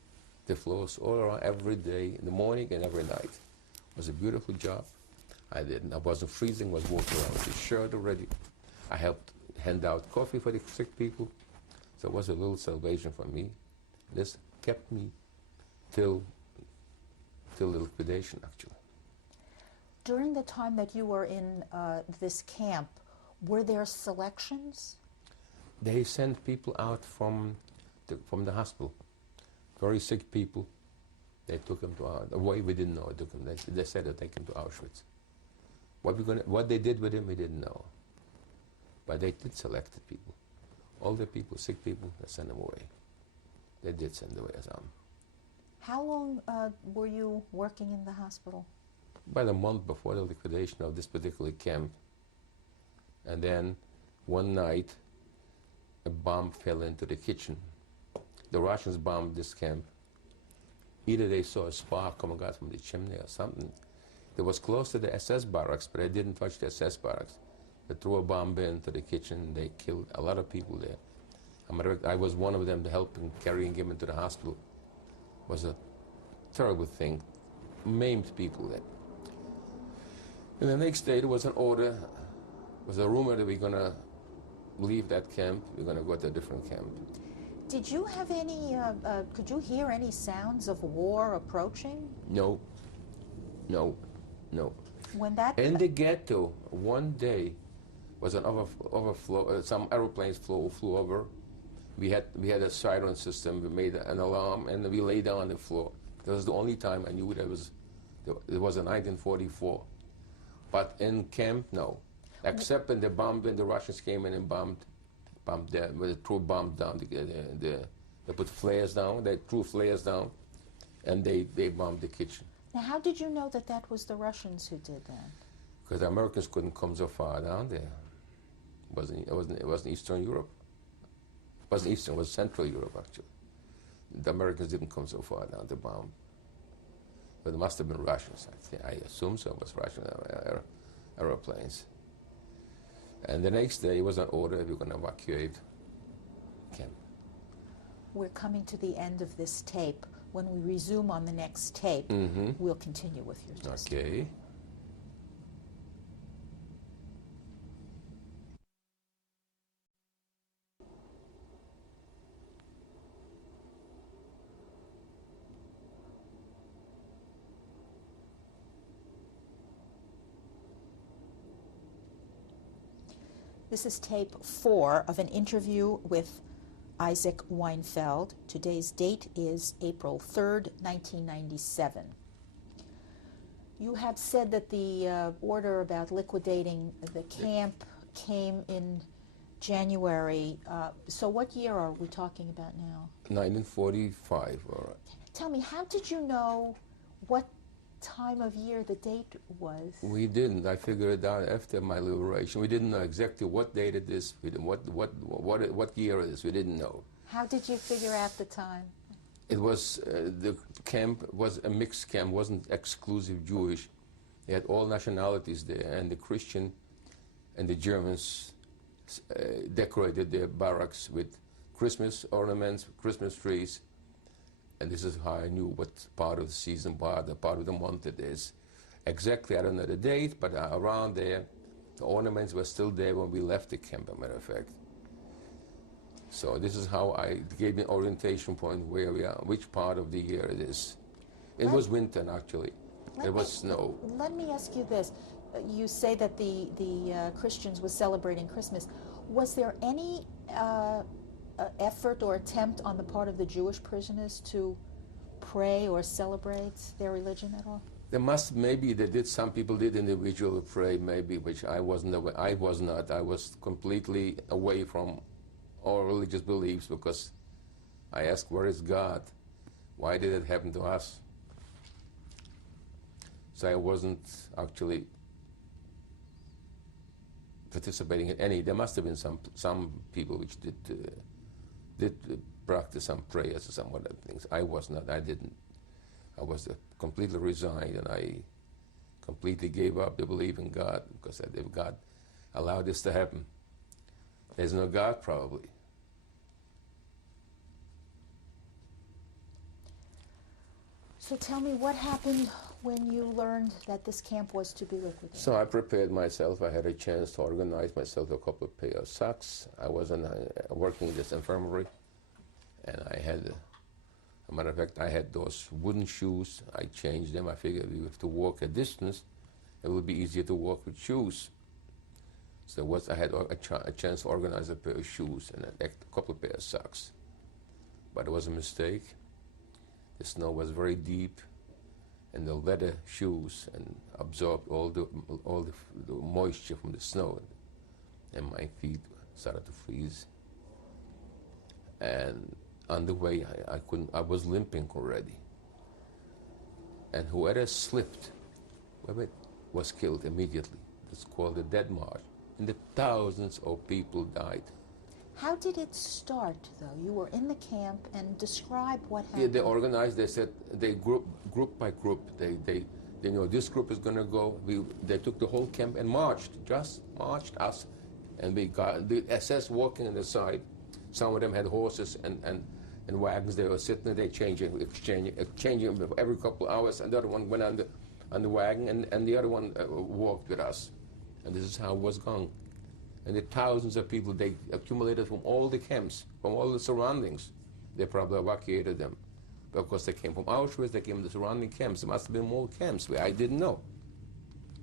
the floors all around every day, in the morning and every night. It was a beautiful job. I wasn't freezing, was walking around with a shirt already. I helped hand out coffee for the sick people. So it was a little salvation for me. This kept me till the liquidation, actually. During the time that you were in this camp, were there selections? They sent people out from the hospital, very sick people. They took them to away. We didn't know. Took them. They said to take them to Auschwitz. What they did with him, we didn't know. But they did select the people. All the people, sick people, they sent them away. They did send away some. How long were you working in the hospital? About a month before the liquidation of this particular camp. And then one night, a bomb fell into the kitchen. The Russians bombed this camp. Either they saw a spark coming out from the chimney or something. It was close to the SS barracks, but they didn't touch the SS barracks. They threw a bomb into the kitchen. They killed a lot of people there. I was one of them to help in carrying him into the hospital. It was a terrible thing. Maimed people there. And the next day there was an order. There was a rumor that we're going to leave that camp. We're going to go to a different camp. Did you have any, could you hear any sounds of war approaching? No. No. No. When that... In the ghetto, one day was an overflow, some aeroplanes flew over. We had a siren system. We made an alarm, and we lay down on the floor. That was the only time I knew it was in 1944. But in camp, no. Except when the Russians came in and bombed there, they threw bombs down. They put flares down. They threw flares down, and they bombed the kitchen. Now, how did you know that that was the Russians who did that? Because the Americans couldn't come so far down there. It wasn't Eastern Europe. It wasn't Eastern. It was Central Europe, actually. The Americans didn't come so far down to bomb. But it must have been Russians. I assume so. It was Russian aeroplanes. And the next day, it was an order we were going to evacuate camp. We're coming to the end of this tape. When we resume on the next tape, we'll continue with your testimony. Okay. This is tape 4 of an interview with Isaac Weinfeld. Today's date is April 3rd, 1997. You have said that the order about liquidating the camp came in January. So what year are we talking about now? 1945, all right. Tell me, how did you know what time of year the date was? We didn't. I figured it out after my liberation. We didn't know exactly what date it is, what year it is. We didn't know. How did you figure out the time? It was, the camp was a mixed camp, wasn't exclusive Jewish. They had all nationalities there, and the Christian and the Germans decorated their barracks with Christmas ornaments, Christmas trees. And this is how I knew what part of the season, part of the month it is. Exactly, I don't know the date, but around there, the ornaments were still there when we left the camp, as a matter of fact. So this is how I gave me an orientation point where we are, which part of the year it is. It was winter, actually. It was snow. Let me ask you this. You say that the Christians were celebrating Christmas. Was there any effort or attempt on the part of the Jewish prisoners to pray or celebrate their religion at all? There must, maybe they did, some people did individually pray, maybe, which I wasn't aware. I was not. I was completely away from all religious beliefs because I asked, where is God? Why did it happen to us? So I wasn't actually participating in any. There must have been some people which did practice some prayers or some other things. I was not. I didn't. I was completely resigned, and I completely gave up the belief in God because if God allowed this to happen, There's no God, probably. So tell me, what happened when you learned that this camp was to be liquidated? So I prepared myself. I had a chance to organize myself a couple of pair of socks. I was working in this infirmary, and I had, as a matter of fact, I had those wooden shoes. I changed them. I figured we have to walk a distance. It would be easier to walk with shoes. So I had a chance to organize a pair of shoes and a couple of pairs of socks. But it was a mistake. The snow was very deep, and the leather shoes and absorbed all the moisture from the snow, and my feet started to freeze. And on the way, I was limping already. And whoever slipped was killed immediately. It's called the Dead March, and the thousands of people died. How did it start, though? You were in the camp, and describe what happened. Yeah, they organized. They said they group by group. They this group is going to go. They took the whole camp and just marched us, and we got the SS walking on the side. Some of them had horses and wagons. They were sitting there exchanging every couple of hours. And the other one went on the wagon, and the other one walked with us. And this is how it was going. And the thousands of people, they accumulated from all the camps, from all the surroundings. They probably evacuated them. Because they came from Auschwitz, they came from the surrounding camps. There must have been more camps where I didn't know.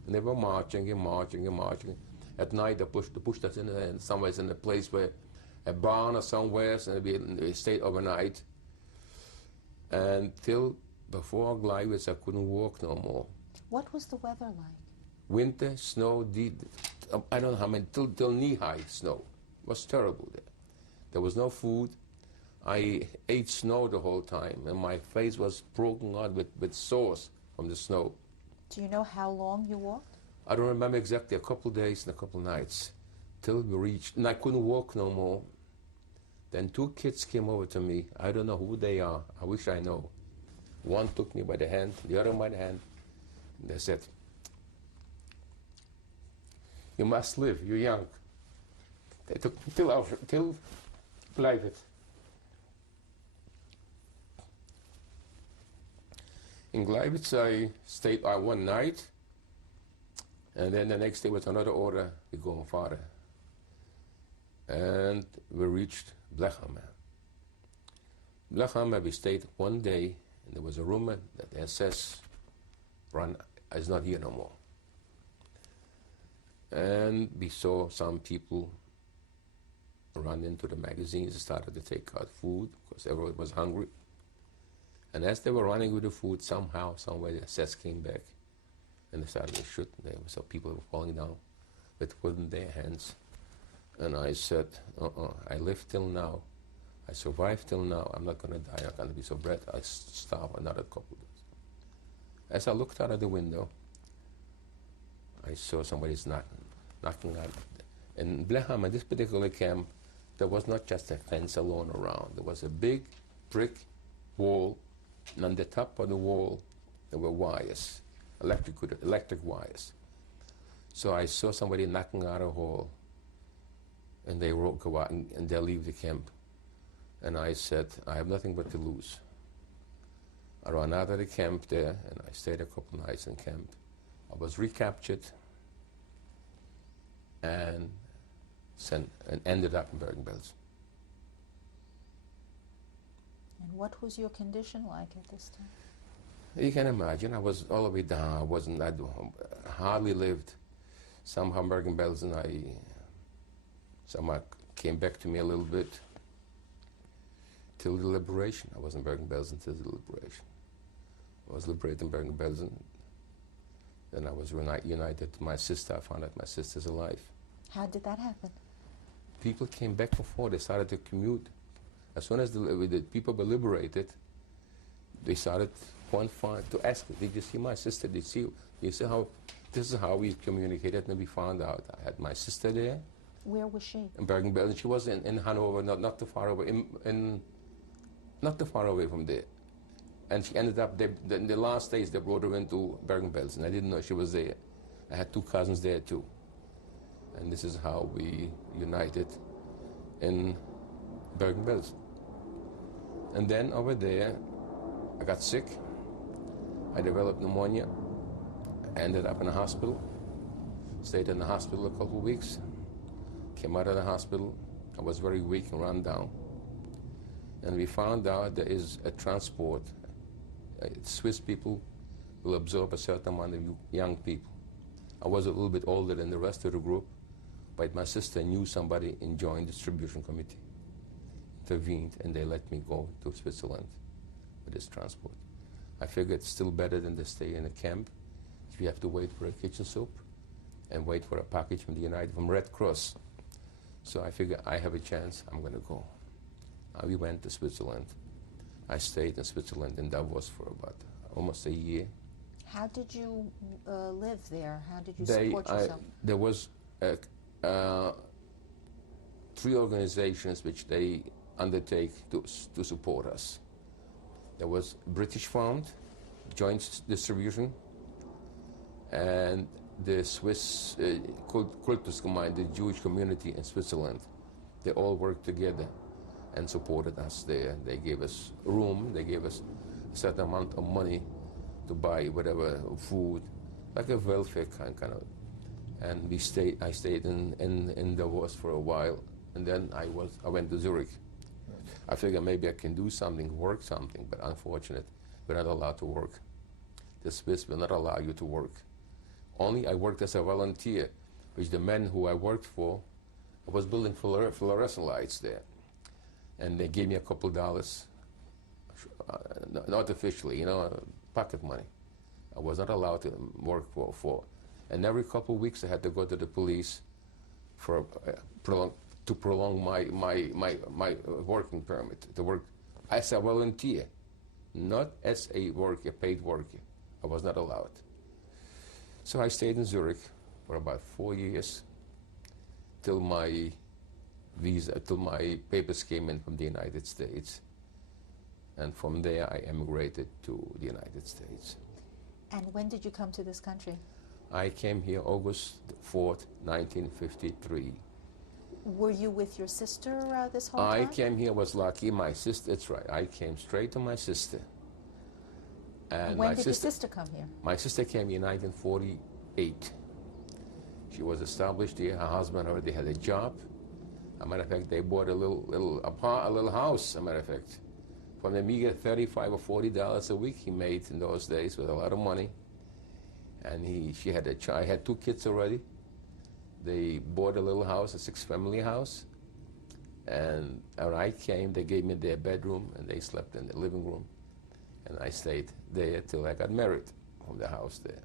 And they were marching and marching and marching. At night, they pushed us in somewhere in a place where a barn or somewhere, and we stayed overnight. Until before Gleiwitz, I couldn't walk no more. What was the weather like? Winter, snow, I don't know how many, till knee-high snow. It was terrible there. There was no food. I ate snow the whole time, and my face was broken out with sores from the snow. Do you know how long you walked? I don't remember exactly, a couple of days and a couple of nights, till we reached, and I couldn't walk no more. Then two kids came over to me. I don't know who they are. I wish I know. One took me by the hand, the other by the hand. And they said, "You must live, you're young." They took me till Gleiwitz. In Gleiwitz, I stayed one night, and then the next day was another order to go farther. And we reached Blechhammer. Blechhammer, we stayed one day, and there was a rumor that the SS is not here no more. And we saw some people run into the magazines and started to take out food because everyone was hungry. And as they were running with the food, somehow, somewhere, the SS came back and they started to shoot. So people were falling down with wood in their hands. And I said, I lived till now. I survived till now. I'm not going to die. I'm not going to be so bad. I starve another couple of days. As I looked out of the window, I saw somebody's knocking out. In Blechhammer, this particular camp, there was not just a fence alone around. There was a big brick wall, and on the top of the wall, there were wires, electric wires. So I saw somebody knocking out a hole, and they go out and they leave the camp. And I said, I have nothing but to lose. I ran out of the camp there, and I stayed a couple nights in camp. I was recaptured and ended up in Bergen-Belsen. And what was your condition like at this time? You can imagine, I was all the way down. I hardly lived. Somehow Bergen-Belsen, somehow came back to me a little bit till the liberation. I was in Bergen-Belsen till the liberation. I was liberated in Bergen-Belsen. Then I was united to my sister. I found out my sister's alive. How did that happen? People came back and forth. They started to commute. As soon as the people were liberated, they started to ask, did you see my sister? Did you see how, this is how we communicated, and we found out. I had my sister there. Where was she? In Bergen-Belsen. She was in Hanover, not too far away, not too far away from there. And she ended up, in the last days, they brought her into Bergen-Belsen. I didn't know she was there. I had two cousins there too. And this is how we united in Bergen-Belsen. And then over there, I got sick. I developed pneumonia. I ended up in a hospital. Stayed in the hospital a couple of weeks. Came out of the hospital. I was very weak and run down. And we found out there is a transport. Swiss people will absorb a certain amount of young people. I was a little bit older than the rest of the group, but my sister knew somebody in Joint Distribution Committee, intervened, and they let me go to Switzerland with this transport. I figured it's still better than to stay in a camp if you have to wait for a kitchen soup and wait for a package from Red Cross. So I figured I have a chance, I'm going to go. We went to Switzerland. I stayed in Switzerland in Davos for about almost a year. How did you live there? How did you support yourself? There was 3 organizations which they undertake to support us. There was British Fund, Joint Distribution, and the Swiss Kultusgemeinde, the Jewish community in Switzerland. They all worked together and supported us there. They gave us room, they gave us a certain amount of money to buy whatever food, like a welfare kind of. And I stayed in Davos for a while, and then I went to Zurich. I figured maybe I can do something, work something, but unfortunately, we're not allowed to work. The Swiss will not allow you to work. Only I worked as a volunteer, which the men who I worked for, I was building fluorescent lights there. And they gave me a couple dollars, not officially, pocket money. I was not allowed to work for. And every couple of weeks I had to go to the police to prolong my working permit, to work as a volunteer, not as a paid worker. I was not allowed. So I stayed in Zurich for about 4 years till my papers came in from the United States. And from there I emigrated to the United States. And when did you come to this country? I came here August 4th, 1953. Were you with your sister this whole time? I came here, was lucky, my sister, that's right, I came straight to my sister. And when did your sister come here? My sister came here in 1948. She was established here, her husband already had a job. As a matter of fact, they bought a little house, as a matter of fact. From the meager $35 or $40 a week he made in those days with a lot of money. And she had a child, I had 2 kids already. They bought a little house, a 6-family house. And when I came, they gave me their bedroom and they slept in the living room. And I stayed there till I got married from the house there.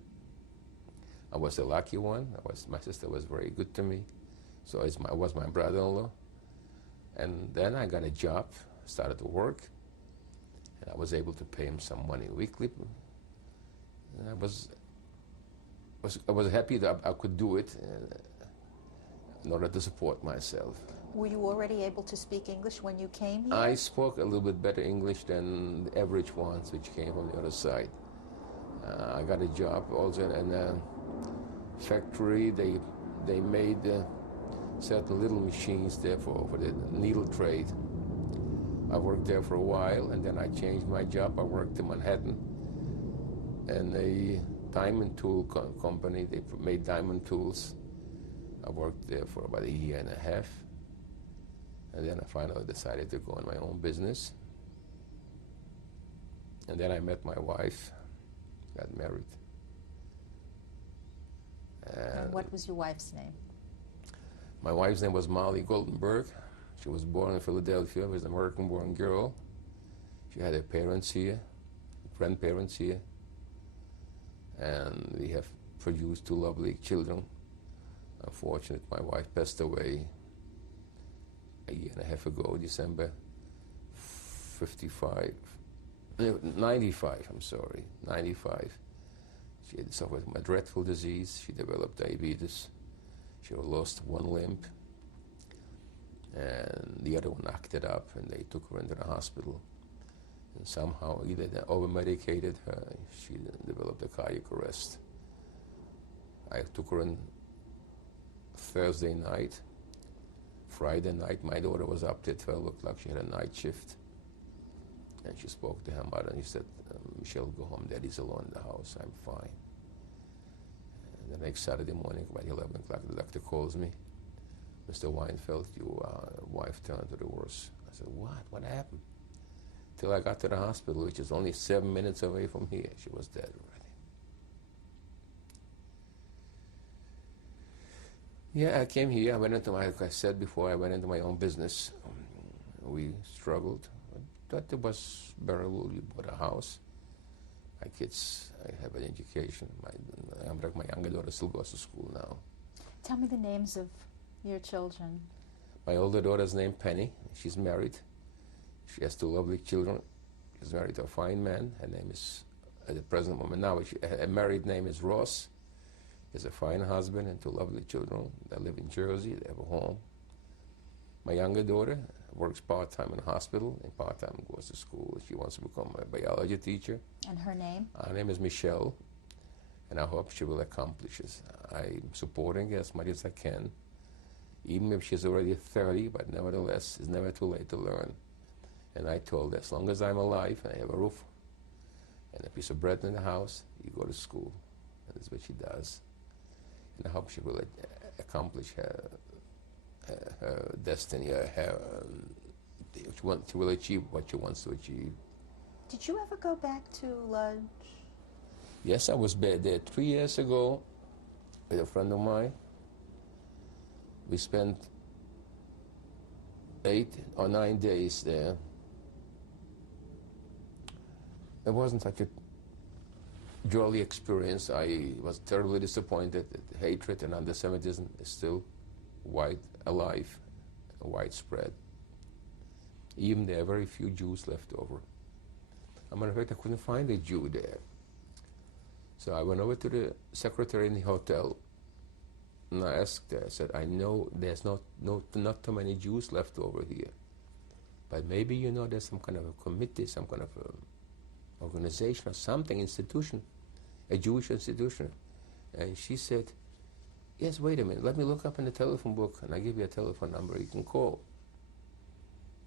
I was a lucky one. My sister was very good to me. So I was my brother-in-law. And then I got a job, started to work. And I was able to pay him some money weekly. And I was happy that I could do it in order to support myself. Were you already able to speak English when you came here? I spoke a little bit better English than the average ones which came from the other side. I got a job also in a factory. They made certain little machines there for the needle trade. I worked there for a while, and then I changed my job. I worked in Manhattan in a diamond tool company. They made diamond tools. I worked there for about 1.5 years. And then I finally decided to go on my own business. And then I met my wife, got married. And what was your wife's name? My wife's name was Molly Goldenberg. She was born in Philadelphia, was an American-born girl. She had her parents here, grandparents here. And we have produced 2 lovely children. Unfortunately, my wife passed away 1.5 years ago, December 95, I'm sorry, 95. She had suffered from a dreadful disease. She developed diabetes. She lost 1 limb. And the other one acted up, and they took her into the hospital. And somehow, either they over-medicated her, she developed a cardiac arrest. I took her in Thursday night Friday night, my daughter was up till 12 o'clock. She had a night shift. And she spoke to her mother, and she said, Michelle, go home. Daddy's alone in the house. I'm fine. And the next Saturday morning, about 11 o'clock, the doctor calls me. Mr. Weinfeld, your wife turned to the worst. I said, what? What happened? Till I got to the hospital, which is only 7 minutes away from here, she was dead already. Yeah, I came here. I went into my, like I said before, I went into my own business. We struggled. But it was bearable. You bought a house. My kids, I have an education. My younger daughter still goes to school now. Tell me the names of your children. My older daughter's named Penny. She's married. She has two lovely children. She's married to a fine man. Her name is, at the present moment now, her married name is Ross. He has a fine husband and two lovely children. They live in Jersey. They have a home. My younger daughter works part-time in a hospital and part-time goes to school. She wants to become a biology teacher. And her name? Her name is Michelle, and I hope she will accomplish it. I'm supporting her as much as I can, even if she's already 30, but nevertheless, it's never too late to learn. And I told her, as long as I'm alive and I have a roof and a piece of bread in the house, you go to school. And that's what she does. And I hope she will accomplish her destiny, she will achieve what she wants to achieve. Did you ever go back to Lodge? Yes, I was there 3 years ago with a friend of mine. We spent 8 or 9 days there. It wasn't such a jolly experience. I was terribly disappointed that hatred and anti-Semitism is still alive, widespread. Even there are very few Jews left over. As a matter of fact, I couldn't find a Jew there. So I went over to the secretary in the hotel, and I asked her, I said, I know there's not too many Jews left over here, but maybe you know there's some kind of a committee, some kind of a organization or something, institution, a Jewish institution. And she said, yes, wait a minute, let me look up in the telephone book, and I give you a telephone number you can call.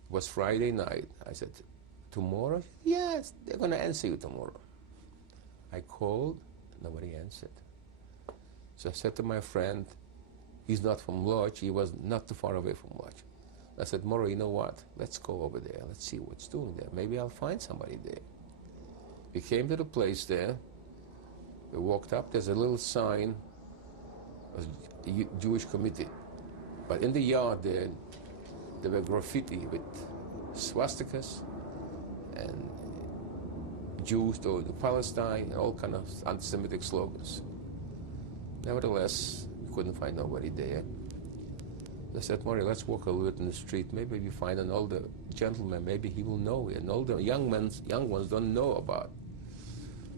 It was Friday night. I said, tomorrow? Yes, they're going to answer you tomorrow. I called, nobody answered. So I said to my friend, he's not from Lodge, he was not too far away from Lodge. I said, Mauro, you know what? Let's go over there, let's see what's doing there. Maybe I'll find somebody there. We came to the place there, we walked up, there's a little sign, a Jewish committee. But in the yard there were graffiti with swastikas and Jews to Palestine and all kind of anti-Semitic slogans. Nevertheless, we couldn't find nobody there. I said, Maury, let's walk a little bit in the street. Maybe we find an older gentleman. Maybe he will know. And older young ones don't know about.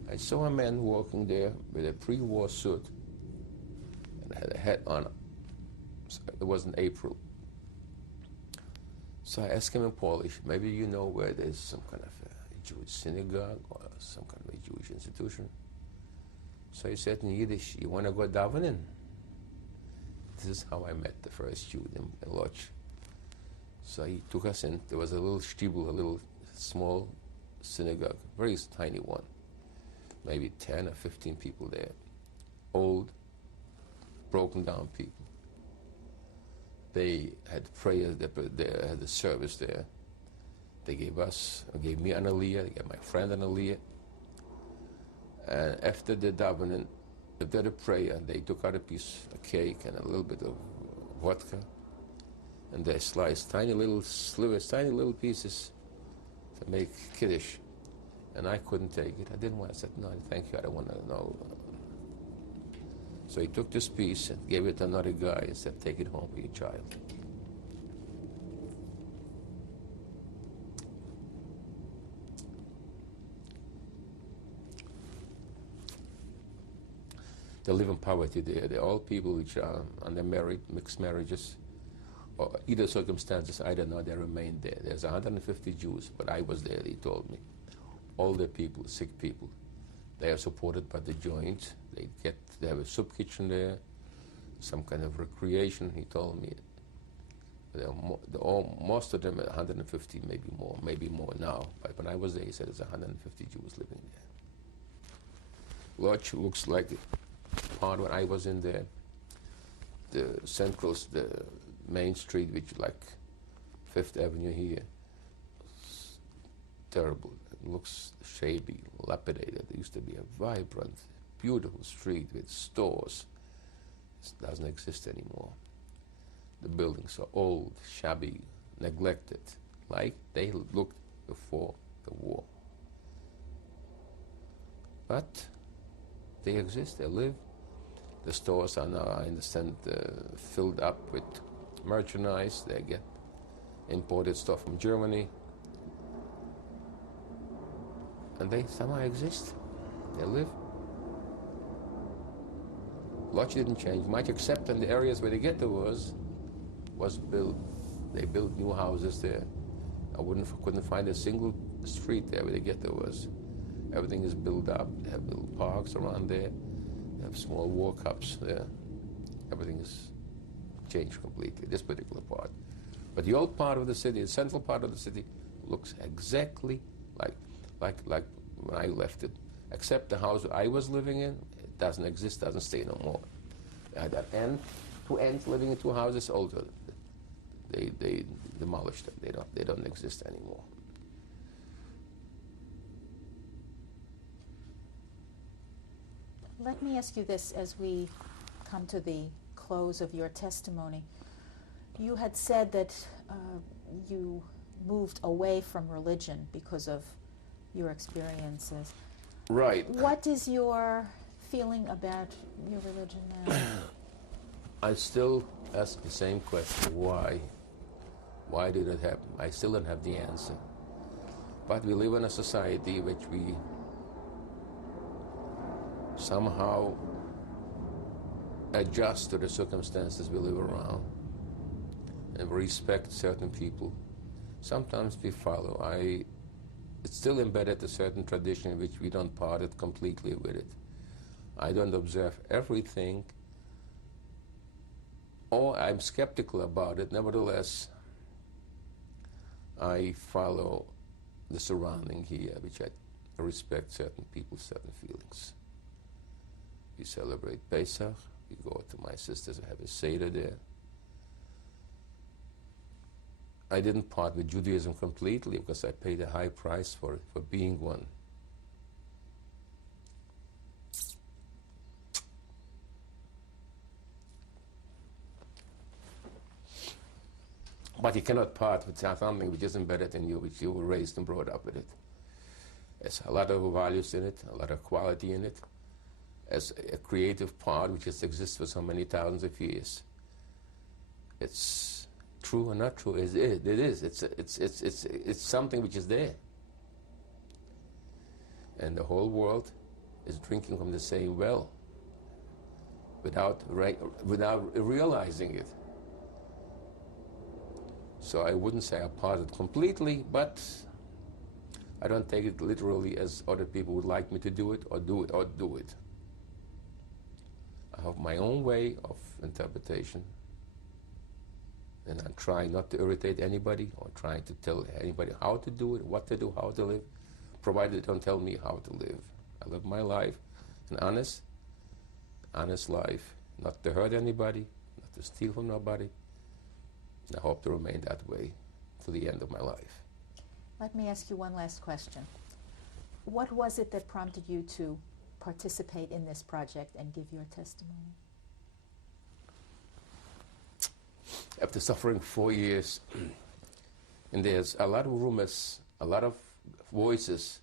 I saw a man walking there with a pre-war suit and had a hat on. So it was in April. So I asked him in Polish, maybe you know where there's some kind of a Jewish synagogue or some kind of a Jewish institution. So he said in Yiddish, you want to go davening? This is how I met the first Jew in Lodz. So he took us in. There was a little shtibel, a little small synagogue, very tiny one. Maybe 10 or 15 people there. Old, broken down people. They had prayers, they had a service there. They gave me an aliyah, they gave my friend an aliyah. And after the davening, after the prayer, they took out a piece of cake and a little bit of vodka, and they sliced tiny little slivers, tiny little pieces to make kiddush. And I couldn't take it. I didn't want. I said, no, thank you. I don't want to know. So he took this piece and gave it to another guy and said, take it home for your child. They live in poverty there. They're all people which are undermarried, mixed marriages, or either circumstances, I don't know, they remain there. There's 150 Jews, but I was there, he told me. Older people, sick people. They are supported by the joint. They have a soup kitchen there, some kind of recreation, he told me. Most of them are 150, maybe more now. But when I was there, he said there's 150 Jews living there. Lodge looks like part when I was in there. The main street, which like Fifth Avenue here, it's terrible. It looks shabby, dilapidated. It used to be a vibrant, beautiful street with stores. It doesn't exist anymore. The buildings are old, shabby, neglected, like they looked before the war. But they exist, they live. The stores are now, I understand, filled up with merchandise. They get imported stuff from Germany. And they somehow exist. They live. Lodge didn't change much, except in the areas where the ghetto was built. They built new houses there. I couldn't find a single street there where the ghetto was. Everything is built up. They have little parks around there. They have small walk ups there. Everything is changed completely, this particular part. But the old part of the city, the central part of the city, looks exactly like when I left it. Except the house I was living in, it doesn't exist, doesn't stay no more. That two ends living in two houses, also they demolished them. They don't exist anymore. Let me ask you this as we come to the close of your testimony. You had said that you moved away from religion because of your experiences. Right. What is your feeling about your religion now? I still ask the same question, why? Why did it happen? I still don't have the answer. But we live in a society which we somehow adjust to the circumstances we live around and respect certain people. Sometimes we follow. It's still embedded a certain tradition in which we don't part it completely with it. I don't observe everything, or I'm skeptical about it. Nevertheless, I follow the surrounding here, which I respect certain people, certain feelings. We celebrate Pesach. We go to my sisters and have a Seder there. I didn't part with Judaism completely because I paid a high price for it, for being one. But you cannot part with something which is embedded in you, which you were raised and brought up with it. There's a lot of values in it, a lot of quality in it, as a creative part which has existed for so many thousands of years. It's true or not true, it is. It's something which is there. And the whole world is drinking from the same well without realizing it. So I wouldn't say I parted completely, but I don't take it literally as other people would like me to do it. I have my own way of interpretation, and I'm trying not to irritate anybody or trying to tell anybody how to do it, what to do, how to live, provided they don't tell me how to live. I live my life, an honest life, not to hurt anybody, not to steal from nobody. I hope to remain that way to the end of my life. Let me ask you one last question. What was it that prompted you to participate in this project and give your testimony? After suffering 4 years, and there's a lot of rumors, a lot of voices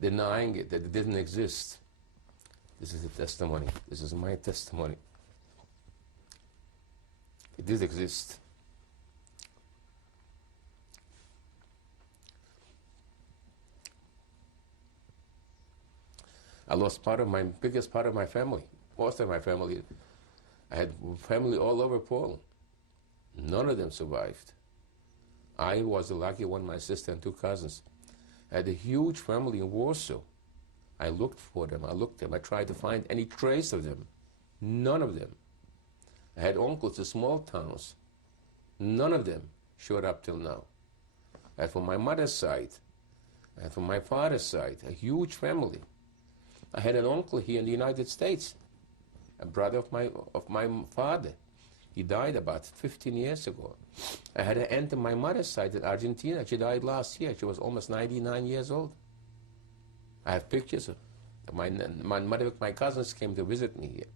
denying it, that it didn't exist. This is a testimony. This is my testimony. It did exist. I lost biggest part of my family, most of my family. I had family all over Poland. None of them survived. I was the lucky one, my sister and 2 cousins. I had a huge family in Warsaw. I looked for them, I tried to find any trace of them. None of them. I had uncles in small towns. None of them showed up till now. And from my mother's side, and from my father's side, a huge family. I had an uncle here in the United States, a brother of my father. He died about 15 years ago. I had an aunt on my mother's side in Argentina. She died last year. She was almost 99 years old. I have pictures of my mother, my cousins came to visit me here.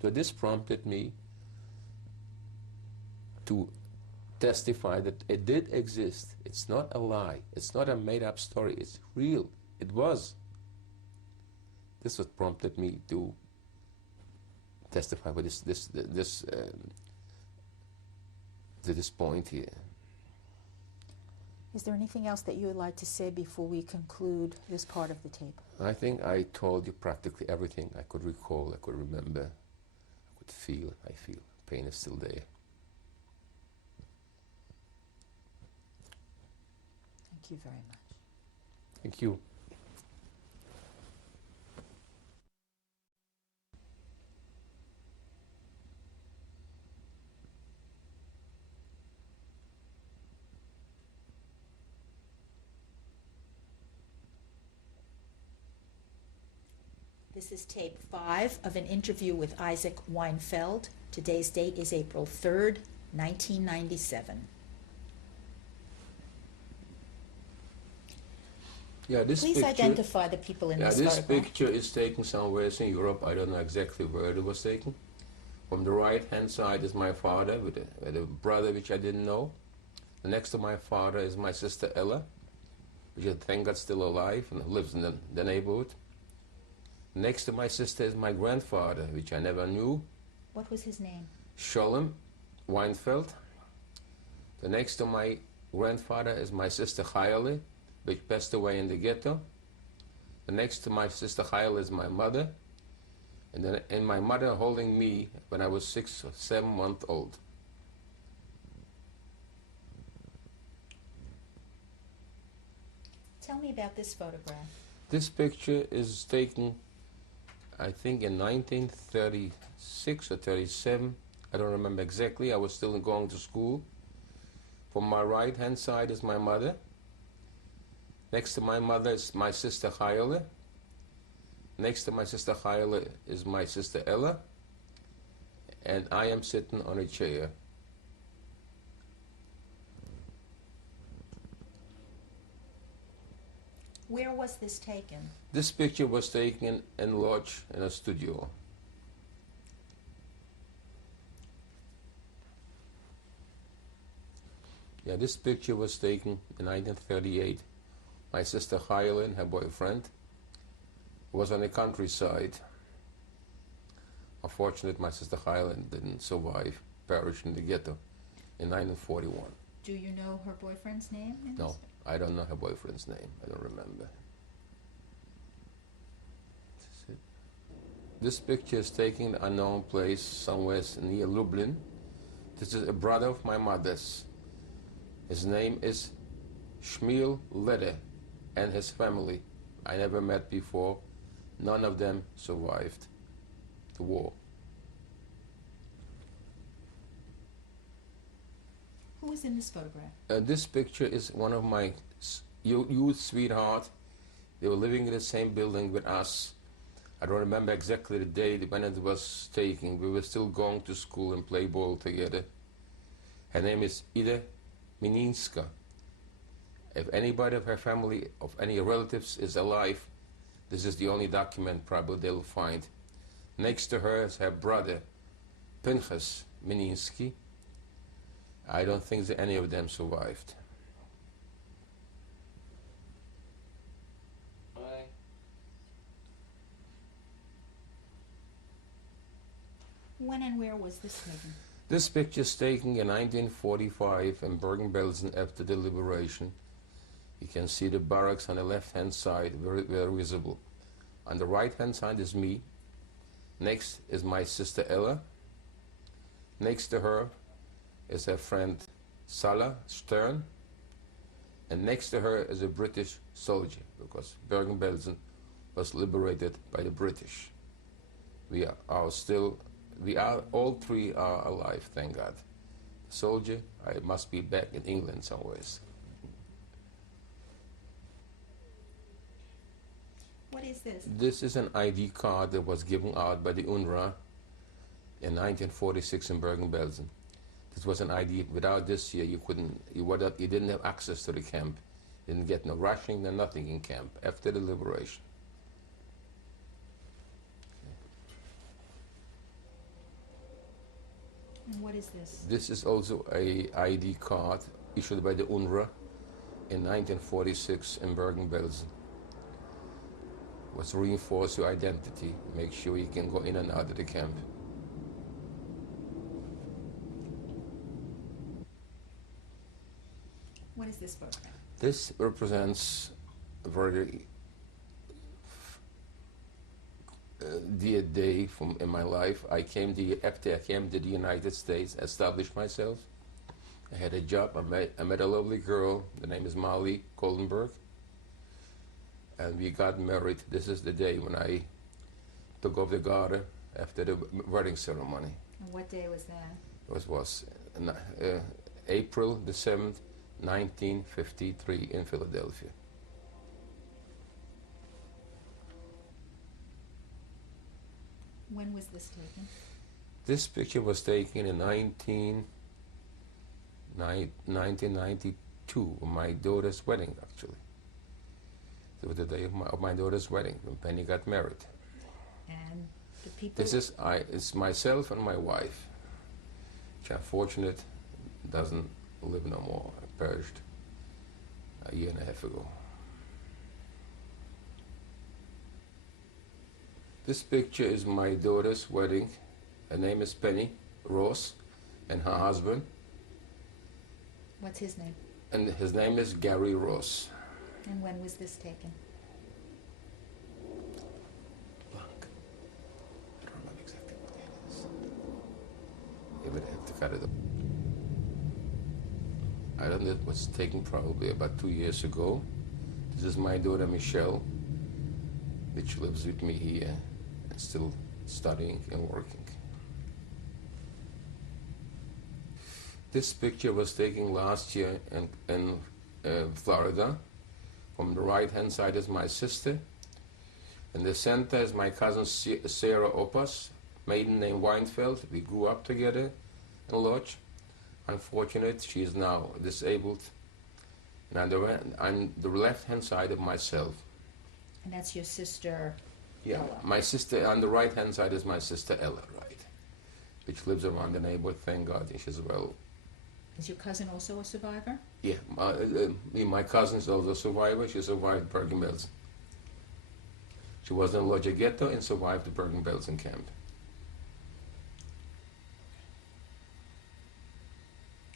So this prompted me to testify that it did exist. It's not a lie. It's not a made-up story. It's real. It was. This what prompted me to testify with to this point here. Is there anything else that you would like to say before we conclude this part of the tape? I think I told you practically everything I could recall, I could remember, I could feel. I feel pain is still there. Thank you very much. Thank you. This is tape 5 of an interview with Isaac Weinfeld. Today's date is April 3rd, 1997. Yeah, this Please picture, identify the people in this this photograph. picture is taken somewhere in Europe. I don't know exactly where it was taken. From the right-hand side is my father with a brother which I didn't know. The next to my father is my sister Ella, which I thank God still alive and lives in the neighborhood. Next to my sister is my grandfather, which I never knew. What was his name? Sholem Weinfeld. The next to my grandfather is my sister Chayale, which passed away in the ghetto. The next to my sister Chayale is my mother. And my mother holding me when I was 6 or 7 months old. Tell me about this photograph. This picture is taken, I think, in 1936 or 37. I don't remember exactly. I was still going to school. From my right-hand side is my mother. Next to my mother is my sister Chayale. Next to my sister Chayale is my sister Ella. And I am sitting on a chair. Where was this taken? This picture was taken in Lodge in a studio. Yeah, this picture was taken in 1938. My sister Chayale and her boyfriend was on the countryside. Unfortunately, my sister Chayale didn't survive, perished in the ghetto in 1941. Do you know her boyfriend's name? No, I don't know her boyfriend's name. I don't remember. This picture is taken in an unknown place somewhere near Lublin. This is a brother of my mother's. His name is Shmuel Leder, and his family. I never met before. None of them survived the war. Who is in this photograph? This picture is one of my youth sweetheart. They were living in the same building with us. I don't remember exactly the date when it was taken. We were still going to school and play ball together. Her name is Ida Mininska. If anybody of her family, of any relatives is alive, this is the only document probably they'll find. Next to her is her brother, Pinchas Mininski. I don't think that any of them survived. When and where was this taken? This picture is taken in 1945 in Bergen-Belsen after the liberation. You can see the barracks on the left-hand side, very visible. On the right-hand side is me. Next is my sister Ella. Next to her is her friend Salah Stern. And next to her is a British soldier, because Bergen-Belsen was liberated by the British. All three are alive, thank God. soldier, I must be back in England somewhere. What is this? This is an ID card that was given out by the UNRWA in 1946 in Bergen-Belsen. This was an ID. Without this, you didn't have access to the camp. You didn't get no rationing, no nothing in camp after the liberation. And what is this? This is also a ID card issued by the UNRWA in 1946 in Bergen-Belsen. Was reinforce your identity, make sure you can go in and out of the camp. What is this photograph? This represents a very dear day in my life. After I came to the United States, established myself. I had a job. I met a lovely girl. The name is Molly Goldenberg. And we got married. This is the day when I took off the garter after the wedding ceremony. And what day was that? It was April the 7th, 1953 in Philadelphia. When was this taken? This picture was taken in 1992, on my daughter's wedding, actually. It was the day of my daughter's wedding, when Penny got married. And the people... It's myself and my wife, which unfortunately doesn't live no more. I perished a year and a half ago. This picture is my daughter's wedding. Her name is Penny Ross, and her husband. What's his name? And his name is Gary Ross. And when was this taken? Blank. I don't know exactly what that is. You would have to cut it up. I don't know, it was taken probably about 2 years ago. This is my daughter Michelle, which lives with me here and still studying and working. This picture was taken last year in Florida. From the right-hand side is my sister. In the center is my cousin Sarah Oppas, maiden name Weinfeld. We grew up together in Lodge. Unfortunately, she is now disabled. And on the left-hand side of myself. And that's your sister, Yeah, Ella. my sister, on the right-hand side is my sister Ella, right? Which lives around the neighborhood, thank God, and she's well. Is your cousin also a survivor? Yeah, my cousin is also a survivor. She survived Bergen-Belsen. She was in Lodge Ghetto and survived the Bergen-Belsen camp.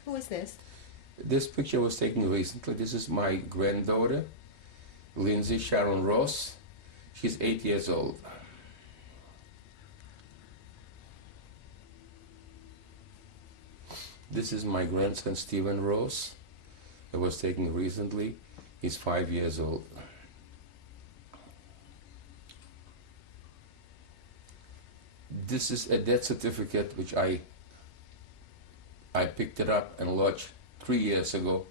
Who is this? This picture was taken recently. This is my granddaughter, Lindsay Sharon Ross. She's 8 years old. This is my grandson, Stephen Ross. It was taken recently. He's 5 years old. This is a death certificate which I picked it up and lodged 3 years ago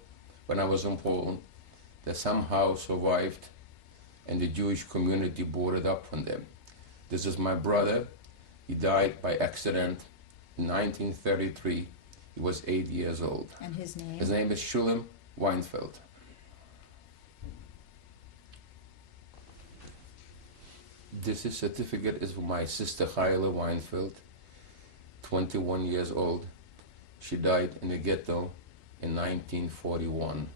when I was in Poland. That somehow survived and the Jewish community bought it up from them. This is my brother. He died by accident in 1933. He was 8 years old. And his name? His name is Shulam Weinfeld. This certificate is for my sister Hyla Weinfeld, 21 years old. She died in the ghetto in 1941.